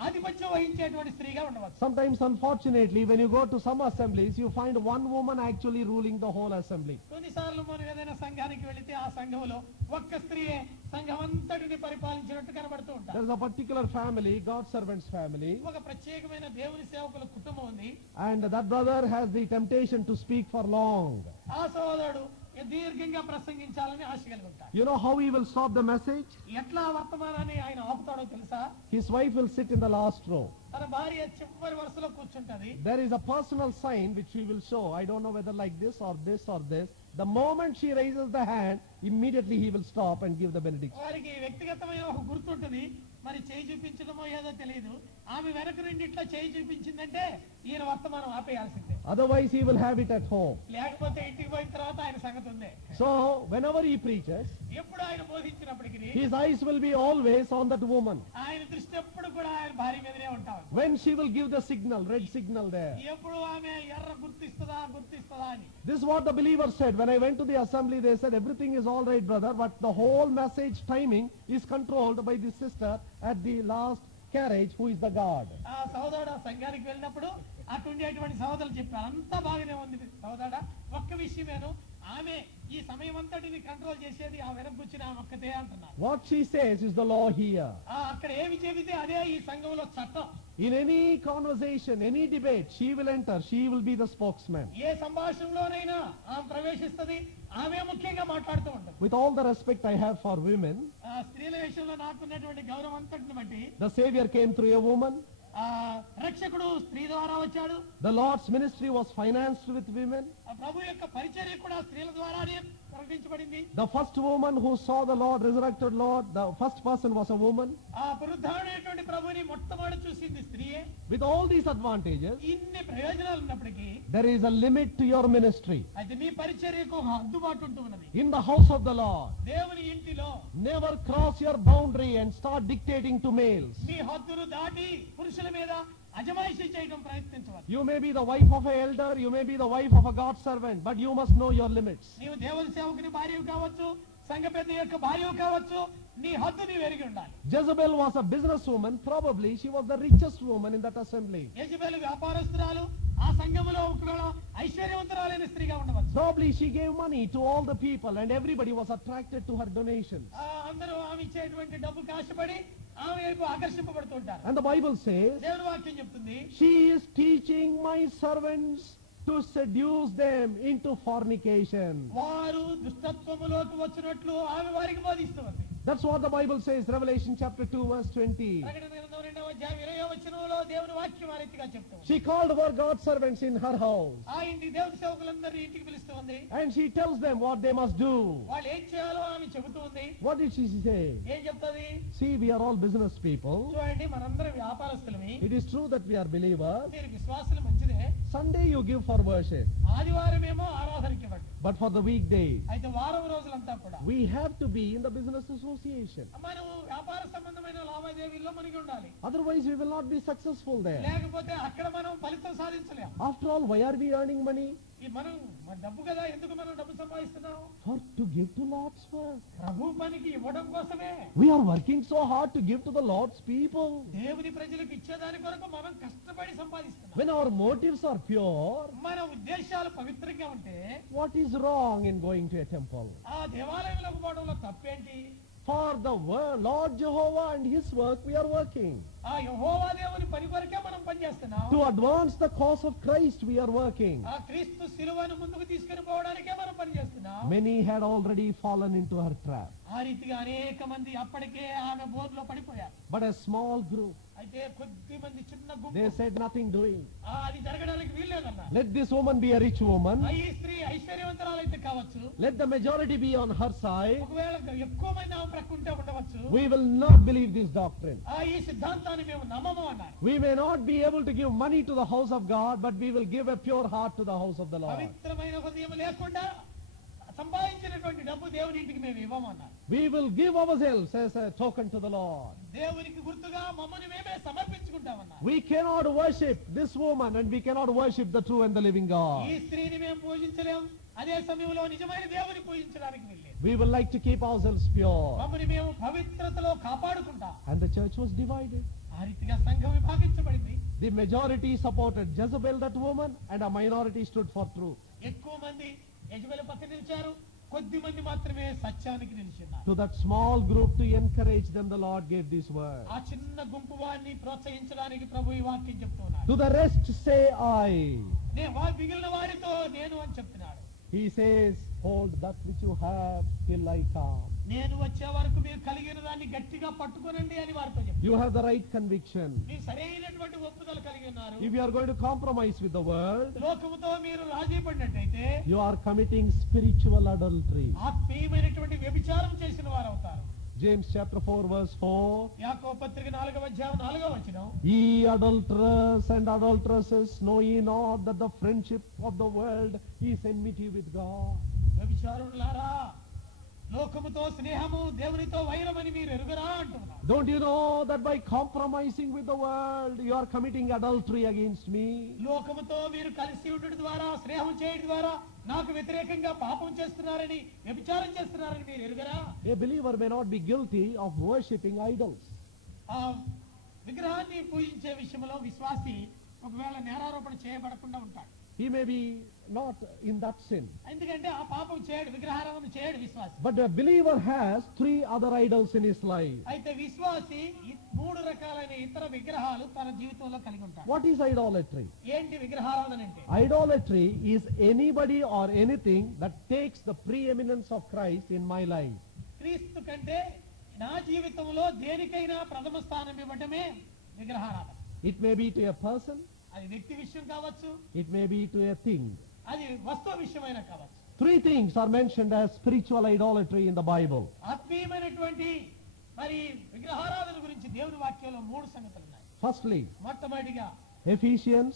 ఆధిపత్యం వహించేటువంటి స్త్రీగా ఉండవచ్చు. Sometimes, unfortunately, when you go to some assemblies, you find one woman actually ruling the whole assembly. కొన్నిసార్లు మనం ఏదైనా సంఘానికి వెళితే ఆ సంఘంలో ఒక్క స్త్రీయే సంఘం అంతటిని పరిపాలించినట్టు కనబడుతూ ఉంటారు. There is a particular family, God's servants family, ఒక ప్రత్యేకమైన దేవుని సేవకుల కుటుంబం ఉంది. and that brother has the temptation to speak for long. ఆ సోదరుడు దీర్ఘంగా ప్రసంగించాలని ఆశ కలిగి ఉంటాడు. You know how he will stop the message? ఎట్లా వర్తమానాన్ని ఆయన ఆపుతాడో తెలుసా? His wife will sit in the last row. తన భార్య చివరి వరుసలో కూర్చుంటది. There is a personal sign which we will show. I don't know whether like this or this or this. The moment she raises the hand, immediately he will stop and give the benediction. వారికి వ్యక్తిగతమైన ఒక గుర్తుంటుంది. మరి చేయి చూపించడమో ఏదో తెలియదు. ఆమె వెనక నుండి ఇట్లా చేయి చూపించిందంటే ఈయన వర్తమానం ఆపేయాల్సిందే. Otherwise he will have it at home. లేకపోతే ఇంటికి పోయిన తర్వాత ఆయన సంగతి ఉంది. So whenever he preaches, ఎప్పుడు ఆయన బోధించినప్పటికీ his eyes will be always on that woman. ఆయన దృష్టి ఎప్పుడు కూడా ఆయన భార్య మీదనే ఉంటారు. When she will give the signal, red signal there. ఎప్పుడు ఆమె ఎర్ర గుర్తిస్తుందా అని. This is what the believer said. When I went to the assembly, they said everything is all right, brother, but the whole message timing is controlled by the sister at the last carriage, who is the guard. ఆ సహోదరుడు ఆ సంఘానికి వెళ్ళినప్పుడు అటుండేటువంటి సహోదరులు చెప్పారు, అంతా బాగానే ఉంది సహోదరుడా, ఒక్క విషయమేను, ఆమె ఈ సమయం అంతటిని కంట్రోల్ చేసేది ఆ వెనక కూర్చుని ఆమె ఒక్కతే అంటున్నారు. What she says is the law here. అక్కడ ఏమి చెబితే అదే ఈ సంఘంలో చట్టం. In any conversation, any debate, she will enter. She will be the spokesman. ఏ సంభాషణలోనైనా ఆమె ప్రవేశిస్తది, ఆమె ముఖ్యంగా మాట్లాడుతూ ఉంటుంది. With all the respect I have for women, స్త్రీల విషయంలో నాకున్నటువంటి గౌరవం అంతటిని బట్టి, the Savior came through a woman. రక్షకుడు స్త్రీ ద్వారా వచ్చాడు. The Lord's ministry was financed with women. ప్రభు యొక్క పరిచర్య కూడా స్త్రీల ద్వారానే ప్రకటించబడింది. The first woman who saw the Lord, resurrected Lord, the first person was a woman. ఆ పునరుద్ధరణమైనటువంటి ప్రభువుని మొట్టమొదటి చూసింది స్త్రీయే. With all these advantages, ఇన్ని ప్రయోజనాలు ఉన్నప్పటికీ there is a limit to your ministry. అయితే మీ పరిచర్యకు ఒక హద్దుబాటు ఉంటూ ఉన్నది. In the house of the Lord, దేవుని ఇంటిలో never cross your boundary and start dictating to males. మీ హద్దును దాటి పురుషుల మీద అజమాయిషీ చేయడం ప్రయత్నించవచ్చు. You may be the wife of an elder, you may be the wife of a God servant, but you must know your limits. నీవు దేవుని సేవకుని భార్యవు కావచ్చు, సంఘ పెద్ద యొక్క భార్యవు కావచ్చు, నీ హద్దు నీవు ఎరిగి ఉండాలి. Jezebel was a businesswoman. Probably she was the richest woman in that assembly. యెజెబెలు వ్యాపారస్తురాలు, ఆ సంఘములో ఒకవేళ ఐశ్వర్యవంతురాలైన స్త్రీగా ఉండవచ్చు. Probably she gave money to all the people and everybody was attracted to her donations. అందరూ ఆమె ఇచ్చేటువంటి డబ్బుకి ఆశపడి ఆమె వైపు ఆకర్షింపబడుతుంటారు. And the Bible says, దేవుని వాక్యం చెప్తుంది, she is teaching my servants to seduce them into fornication. వారు దుష్టత్వములోకి వచ్చినట్లు ఆమె వారికి బోధిస్తుంది. That's what the Bible says, Revelation chapter 2 verse 20. ప్రకటన గ్రంథం 12వ అధ్యాయం 20వ వచనంలో దేవుని వాక్యం ఆ రీతిగా చెప్తుంది. She called for God's servants in her house. ఆ ఇంటి దేవుని సేవకులందరినీ ఇంటికి పిలుస్తుంది. And she tells them what they must do. వాళ్ళు ఏం చేయాలో ఆమె చెబుతుంది. What did she say? ఏం చెప్తుంది? See, we are all business people. చూడండి, మనందరం వ్యాపారస్తులమే. It is true that we are believers. మీరు విశ్వాసులు మంచిదే. Sunday you give for worship. ఆదివారం ఏమో ఆరాధనకి ఇవ్వండి. But for the weekdays, అయితే వారం రోజులంతా కూడా we have to be in the business association. మనం వ్యాపార సంబంధమైన లావాదేవీల్లో మనకి ఉండాలి. Otherwise, we will not be successful there. లేకపోతే అక్కడ మనం ఫలితం సాధించలేం. After all, why are we earning money? మనం మన డబ్బు కదా, ఎందుకు మనం డబ్బు సంపాదిస్తున్నాం? For to give to Lord's work. ప్రభు పనికి ఇవ్వడం కోసమే. We are working so hard to give to the Lord's people. దేవుని ప్రజలకు ఇచ్చేదాని కొరకు మనం కష్టపడి సంపాదిస్తున్నాం. When our motives are pure, మన ఉద్దేశాలు పవిత్రంగా ఉంటే what is wrong in going to a temple? ఆ దేవాలయంలోకి పోవడంలో తప్పేంటి? For the Lord Jehovah and His work we are working. ఆ యెహోవా దేవుని పని కొరకే మనం పనిచేస్తున్నాం. To advance the cause of Christ we are working. ఆ క్రీస్తు శిలువను ముందుకు తీసుకొని పోవడానికే మనం పనిచేస్తున్నాం. Many had already fallen into her trap. ఆ రీతిగా అనేక మంది అప్పటికే ఆమె బోర్లో పడిపోయారు. But a small group, అయితే కొద్ది మంది చిన్న they గుంపు said nothing doing. అది జరగడానికి వీల్లేదన్నారు. Let this woman be a rich woman. ఈ స్త్రీ ఐశ్వర్యవంతురాలైతే కావచ్చు. Let the majority be on her side. ఒకవేళ ఎక్కువ మంది ఆమె ప్రక్కుంటే ఉండవచ్చు. We will not believe this doctrine. ఈ సిద్ధాంతాన్ని మేము నమ్మము అన్నారు. We may not be able to give money to the house of God, but we will give a pure heart to the house of the Lord. పవిత్రమైన హృదయం లేకుండా సంపాదించినటువంటి డబ్బు దేవుని ఇంటికి మేము ఇవ్వమన్నారు. We will give ourselves as a token to the Lord. దేవునికి గుర్తుగా మమ్మల్ని మేమే సమర్పించుకుంటామన్నారు. We cannot worship this woman and we cannot worship the true and the living God. ఈ స్త్రీని మేము పూజించలేం, అదే సమయంలో నిజమైన దేవుని పూజించడానికి వెళ్ళలేదు. We will like to keep ourselves pure. మమ్మల్ని మేము పవిత్రతలో కాపాడుకుంటాం. And the church was divided. ఆ రీతిగా సంఘం విభాగించబడింది. The majority supported Jezebel, that woman, and a minority stood for truth. ఎక్కువ మంది యెజబెలు పక్కన నిలిచారు, కొద్ది మంది మాత్రమే సత్యానికి నిలిచారు. To that small group, to encourage them, the Lord gave this word. ఆ చిన్న గుంపు వారిని ప్రోత్సహించడానికి ప్రభు ఈ వాక్యం చెప్తున్నాడు. To the rest say I. మిగిలిన వారితో నేను అని చెప్తున్నాడు. He says, hold that which you have till I come. నేను వచ్చే వరకు మీరు కలిగిన దాన్ని గట్టిగా పట్టుకోనండి అని వారితో చెప్పారు. You have the right conviction. మీరు సరైనటువంటి ఒప్పుదల కలిగి ఉన్నారు. If you are going to compromise with the world, లోకముతో మీరు రాజీ పడినట్టయితే you are committing spiritual adultery. ఆత్మీయమైనటువంటి వ్యభిచారం చేసిన వారు అవుతారు. James chapter 4 verse 4. యాకోబు పత్రిక 4వ అధ్యాయం 4వ వచనం. Ye adulterers and adulteresses, know ye not that the friendship of the world is enmity with God? వ్యభిచారులారా, లోకముతో స్నేహము దేవునితో వైరమని మీరు ఎరుగరా అంటున్నారు. Don't you know that by compromising with the world you are committing adultery against me? లోకముతో మీరు కలిసి ఉండడం ద్వారా, స్నేహం చేయడం ద్వారా నాకు వ్యతిరేకంగా పాపం చేస్తున్నారని, వ్యభిచారం చేస్తున్నారని మీరు ఎరుగరా? A believer may not be guilty of worshipping idols. ఆ విగ్రహాన్ని పూజించే విషయంలో విశ్వాసి ఒకవేళ నేరారోపణ చేయబడకుండా ఉంటాడు. He may be not in that sin. ఎందుకంటే ఆ పాపం చేయడు, విగ్రహారాధన చేయడు విశ్వాసి. But a believer has 3 other idols in his life. అయితే విశ్వాసి 3 రకాలైన ఇతర విగ్రహాలు తన జీవితంలో కలిగి ఉంటాడు. What is idolatry? ఏంటి విగ్రహారాధన అంటే? Idolatry is anybody or anything that takes the preeminence of Christ in my life. క్రీస్తు కంటే నా జీవితంలో దేనికైనా ప్రథమ స్థానం ఇవ్వటమే విగ్రహారాధన. It may be to a person, అది వ్యక్తి విషయం కావచ్చు, it may be to a thing. అది వస్తువు విషయమైనా కావచ్చు. 3 things are mentioned as spiritual idolatry in the Bible. ఆత్మీయమైనటువంటి మరి విగ్రహారాధన గురించి దేవుని వాక్యంలో 3 సంగతులు ఉన్నాయి. Firstly, మొట్టమొదటిగా Ephesians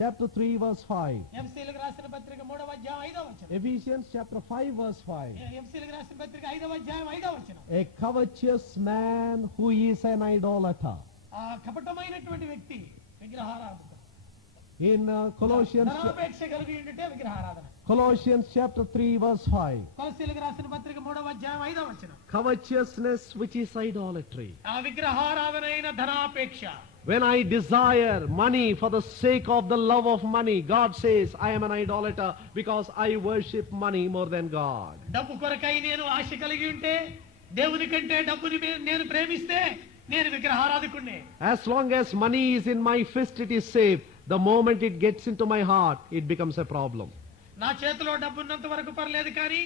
chapter 3 verse 5. ఎఫెసీయులకు రాసిన పత్రిక 3వ అధ్యాయం 5వ వచనం. Ephesians chapter 5 verse 5. ఎఫెసీయులకు రాసిన పత్రిక 5వ అధ్యాయం 5వ వచనం. A covetous man who is an idolater. ఆ కపటమైనటువంటి వ్యక్తి విగ్రహారాధన. In Colossians ధనాపేక్ష కలిగి ఉంటే విగ్రహారాధన. Colossians chapter 3 verse 5. కొలస్సీయులకు రాసిన పత్రిక 3వ అధ్యాయం 5వ వచనం. Covetousness, which is idolatry. ఆ విగ్రహారాధన అయిన ధనాపేక్ష. When I desire money for the sake of the love of money, God says I am an idolater because I worship money more than God. డబ్బు కొరకై నేను ఆశ కలిగి ఉంటే, దేవుని కంటే డబ్బుని నేను ప్రేమిస్తే నేను విగ్రహారాధకుడినే. As long as money is in my fist, it is safe. The moment it gets into my heart, it becomes a problem. నా చేతిలో డబ్బు ఉన్నంత వరకు పర్లేదు, కానీ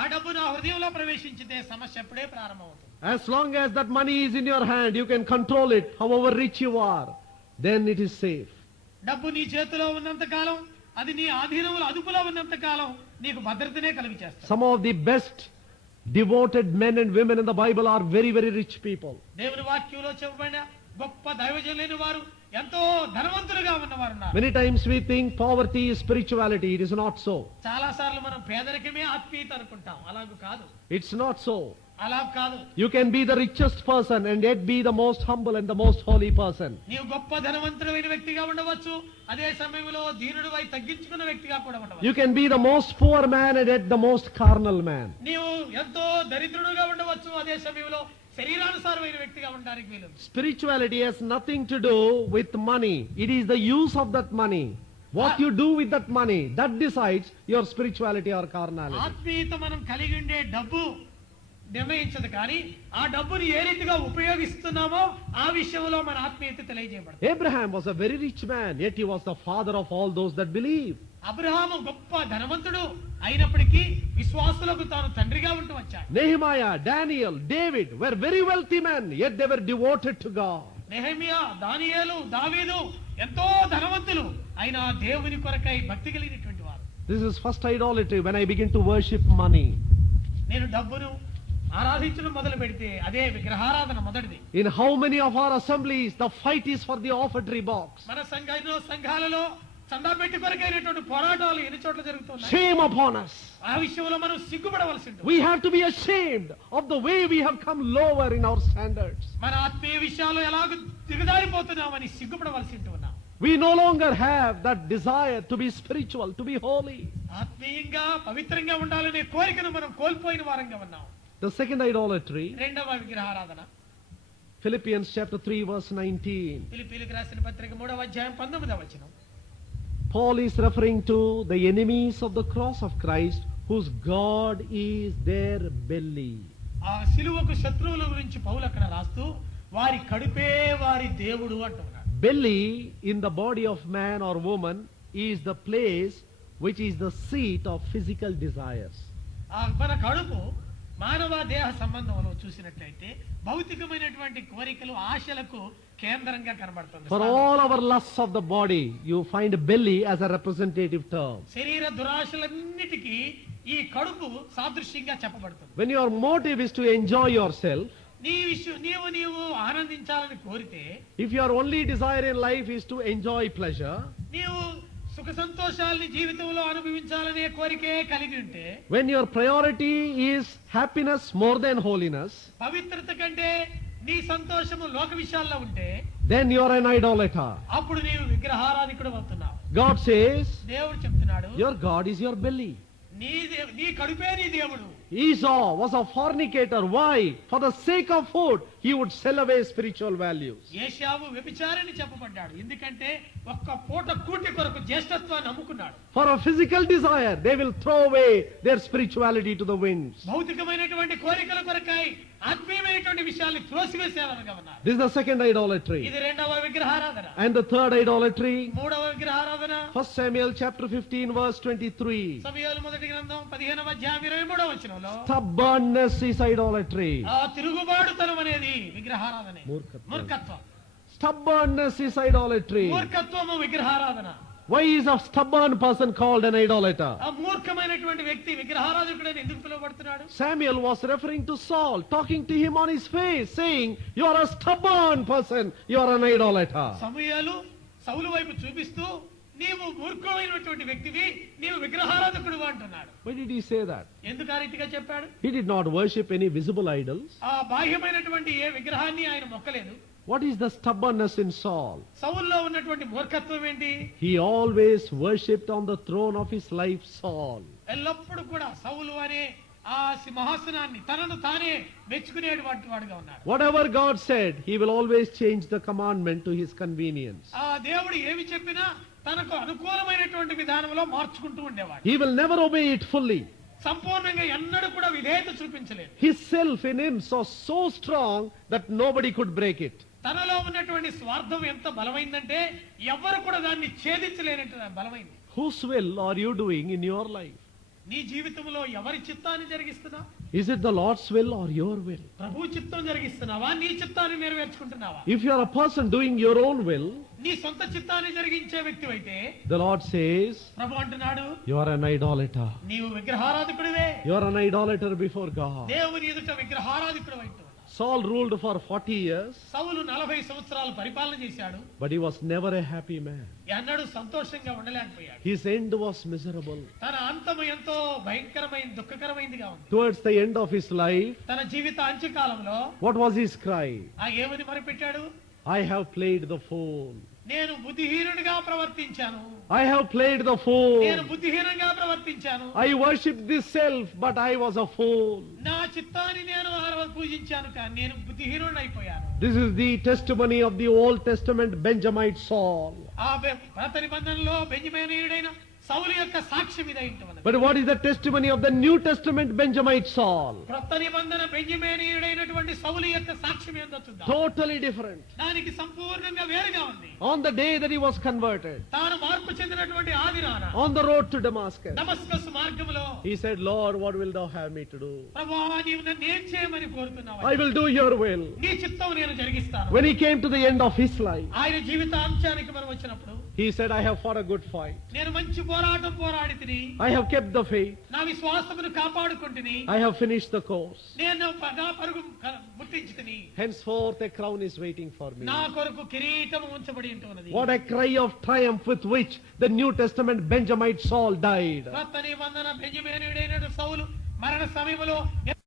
ఆ డబ్బు నా హృదయంలో ప్రవేశించితే సమస్య అప్పుడే ప్రారంభమవుతుంది. As long as that money is in your hand, you can control it, however rich you are, then it is safe. డబ్బు నీ చేతిలో ఉన్నంత కాలం, అది నీ ఆధీనంలో అదుపులో ఉన్నంత కాలం నీకు భద్రతనే కలిగి చేస్తుంది. Some of the best devoted men and women in the Bible are very, very rich people. దేవుని వాక్యంలో చెప్పబడిన గొప్ప దైవజనులైన వారు ఎంతో ధనవంతులుగా ఉన్నవారు ఉన్నారు. Many times we think poverty is spirituality. It is not so. చాలా సార్లు మనం పేదరికమే ఆత్మీయత అనుకుంటాం. అలాగూ కాదు. It's not so. అలా కాదు. You can be the richest person and yet be the most humble and the most holy person. నీవు గొప్ప ధనవంతుడైన వ్యక్తిగా ఉండవచ్చు, అదే సమయంలో దీనుడివై తగ్గించుకున్న వ్యక్తిగా కూడా ఉండవచ్చు. You can be the most poor man and yet the most carnal man. నీవు ఎంతో దరిద్రుడుగా ఉండవచ్చు, అదే సమయంలో శరీరానుసారమైన వ్యక్తిగా ఉండడానికి వీలు. Spirituality has nothing to do with money. It is the use of that money. What you do with that money, that decides your spirituality or carnality. ఆత్మీయత మనం కలిగి ఉండే డబ్బు నిర్ణయించదు, కానీ ఆ డబ్బుని ఏ రీతిగా ఉపయోగిస్తున్నామో ఆ విషయంలో మన ఆత్మీయత తెలియజేయబడుతుంది. Abraham was a very rich man, yet he was the father of all those that believe. Abraham గొప్ప ధనవంతుడు అయినప్పటికీ విశ్వాసులకు తాను తండ్రిగా ఉంటూ వచ్చాడు. Nehemiah, Daniel, David were very wealthy men, yet they were devoted to God. Nehemiah, దానియేలు, దావీదు ఎంతో ధనవంతులు అయినా దేవుని కొరకై భక్తి కలిగినటువంటి వారు. This is first idolatry, when I begin to worship money. నేను డబ్బును ఆరాధించడం మొదలు పెడితే అదే విగ్రహారాధన మొదటిది. In how many of our assemblies the fight is for the offertory box? మన సంఘాలలో చందా పెట్టి కొరకైనటువంటి పోరాటాలు ఎన్ని చోట్ల జరుగుతున్నాయి. Shame upon us. ఆ విషయంలో మనం సిగ్గుపడవలసి ఉంటుంది. We have to be ashamed of the way we have come lower in our standards. మన ఆత్మీయ విషయాల్లో ఎలాగ దిగజారిపోతున్నామని సిగ్గుపడవలసి ఉంటున్నాం. We no longer have that desire to be spiritual, to be holy. ఆత్మీయంగా పవిత్రంగా ఉండాలనే కోరికను మనం కోల్పోయిన వారంగా ఉన్నాం. The second idolatry, రెండవ విగ్రహారాధన, Philippians chapter 3 verse 19. ఫిలిప్పీయులకు రాసిన పత్రిక 3వ అధ్యాయం 19వ వచనం. Paul is referring to the enemies of the cross of Christ, whose God is their belly. ఆ సిలువకు శత్రువుల గురించి పౌలు అక్కడ రాస్తూ వారి కడుపే వారి దేవుడు అంటున్నాడు. Belly in the body of man or woman is the place which is the seat of physical desires. మన కడుపు మానవ దేహ సంబంధంలో చూసినట్లయితే భౌతికమైనటువంటి కోరికలు, ఆశలకు కేంద్రంగా కనబడుతుంది. For all our lusts of the body, you find belly as a representative term. శరీర దురాశలన్నిటికీ ఈ కడుపు సాదృశ్యంగా చెప్పబడుతుంది. When your motive is to enjoy yourself, నీవు ఆనందించాలని కోరితే, if your only desire in life is to enjoy pleasure, నీవు సుఖ సంతోషాలని జీవితంలో అనుభవించాలనే కోరికే కలిగి ఉంటే, when your priority is happiness more than holiness, పవిత్రత కంటే నీ సంతోషము లోక విషయాల్లో ఉంటే, then you are an idolater. అప్పుడు నీవు విగ్రహారాధికుడు అవుతున్నావు. God says, దేవుడు చెప్తున్నాడు, your God is your belly. నీ కడుపే నీ దేవుడు. Esau was a fornicator. Why? For the sake of food, he would sell away spiritual values. ఏశావు వ్యభిచారిని చెప్పబడ్డాడు, ఎందుకంటే ఒక్క పూట కూటి కొరకు జ్యేష్ఠత్వాన్ని అమ్ముకున్నాడు. For a physical desire, they will throw away their spirituality to the winds. భౌతికమైనటువంటి కోరికల కొరకై ఆత్మీయమైనటువంటి విషయాల్ని త్రోసివేసేవారుగా ఉన్నారు. This is the second idolatry. ఇది రెండవ విగ్రహారాధన. And the third idolatry, మూడవ విగ్రహారాధన, 1 Samuel chapter 15 verse 23. సమూయేలు మొదటి గ్రంథం 15వ అధ్యాయం 23వ వచనంలో, Stubbornness is idolatry. ఆ తిరుగుబాటుతనం అనేది విగ్రహారాధనే. మూర్ఖత్వం. Stubbornness is idolatry. మూర్ఖత్వము విగ్రహారాధన. Why is a stubborn person called an idolater? ఆ మూర్ఖమైనటువంటి వ్యక్తి విగ్రహారాధకుడని ఎందుకు పిలువబడుతున్నాడు? Samuel was referring to Saul, talking to him on his face, saying, you are a stubborn person, you are an idolater. సమూయేలు సౌలు వైపు చూపిస్తూ, నీవు మూర్ఖమైనటువంటి వ్యక్తివి, నీవు విగ్రహారాధకుడు అంటున్నాడు. Why did he say that? ఎందుకు ఆ రీతిగా చెప్పాడు? He did not worship any visible idols. ఆ బాహ్యమైనటువంటి ఏ విగ్రహాన్ని ఆయన మొక్కలేదు. What is the stubbornness in Saul? సౌల్లో ఉన్నటువంటి మూర్ఖత్వం ఏంటి? He always worshipped on the throne of his life Saul. ఎల్లప్పుడూ కూడా సౌలు అనే ఆ సింహాసనాన్ని తనను తానే మెచ్చుకునేటువంటి వాడుగా ఉన్నాడు. Whatever God said, he will always change the commandment to his convenience. ఆ దేవుడు ఏమి చెప్పినా తనకు అనుకూలమైనటువంటి విధానంలో మార్చుకుంటూ ఉండేవాడు. He will never obey it fully. సంపూర్ణంగా ఎన్నడూ కూడా విధేయత చూపించలేదు. His self in him was so strong that nobody could break it. తనలో ఉన్నటువంటి స్వార్థం ఎంత బలమైందంటే ఎవరు కూడా దాన్ని ఛేదించలేనట్టు బలమైంది. Whose will are you doing in your life? నీ జీవితంలో ఎవరి చిత్తాన్ని జరిగిస్తున్నా? Is it the Lord's will or your will? ప్రభు చిత్తం జరిగిస్తున్నావా నీ చిత్తాన్ని నెరవేర్చుకుంటున్నావా? If you are a person doing your own will, నీ సొంత చిత్తాన్ని జరిగించే వ్యక్తివైతే the Lord says, ప్రభు అంటున్నాడు you are an idolater. నీవు విగ్రహారాధికుడివే. You are an idolater before God. దేవుని ఎదుట విగ్రహారాధికుడు అంటున్నాడు. Saul ruled for 40 years, సౌలు 40 సంవత్సరాలు పరిపాలన చేశాడు. but he was never a happy man. ఎన్నడూ సంతోషంగా ఉండలేకపోయాడు. His end was miserable. తన అంతము ఎంతో భయంకరమైన దుఃఖకరమైనదిగా ఉంది. Towards the end of his life, తన జీవిత అంత్యకాలంలో what was his cry? ఏమని మరిపెట్టాడు? I have played the fool. నేను బుద్ధిహీనుడిగా ప్రవర్తించాను. I have played the fool. నేను బుద్ధిహీనంగా ప్రవర్తించాను. I worshipped this self, but I was a fool. నా చిత్తాన్ని నేను పూజించాను కానీ నేను బుద్ధిహీనుడిని అయిపోయాను. This is the testimony of the Old Testament Benjamite Saul. ఆ పాత నిబంధనలో బెంజమీనీయుడైన సౌలు యొక్క సాక్ష్యం ఇదై ఉంటున్నది. But what is the testimony of the New Testament Benjamite Saul? క్రొత్త నిబంధన బెంజమీనీయుడైనటువంటి సౌలు యొక్క సాక్ష్యం ఏందో చూద్దాం. Totally different. దానికి సంపూర్ణంగా వేరుగా ఉంది. On the day that he was converted, తాను మార్పు చెందినటువంటి ఆదినాన on the road to Damascus, Damascus మార్గములో he said, Lord, what wilt thou have me to do? ప్రభువా నీవు నన్ను ఏం చేయమని కోరుతున్నావు? I will do your will. నీ చిత్తం నేను జరిగిస్తాను. When he came to the end of his life, ఆయన జీవిత అంత్యానికి మనం వచ్చినప్పుడు he said, I have fought a good fight. నేను మంచి పోరాటం పోరాడి తిని I have kept the faith. నా విశ్వాసమును కాపాడుకుంటుని I have finished the course. నేను నా పరుగు ముట్టించి తిని Henceforth a crown is waiting for me. నా కొరకు కిరీటం ఉంచబడి ఉంటున్నది. What a cry of triumph with which the New Testament Benjamite Saul died. క్రొత్త నిబంధన బెంజమీనీయుడైన సౌలు మరణ సమయంలో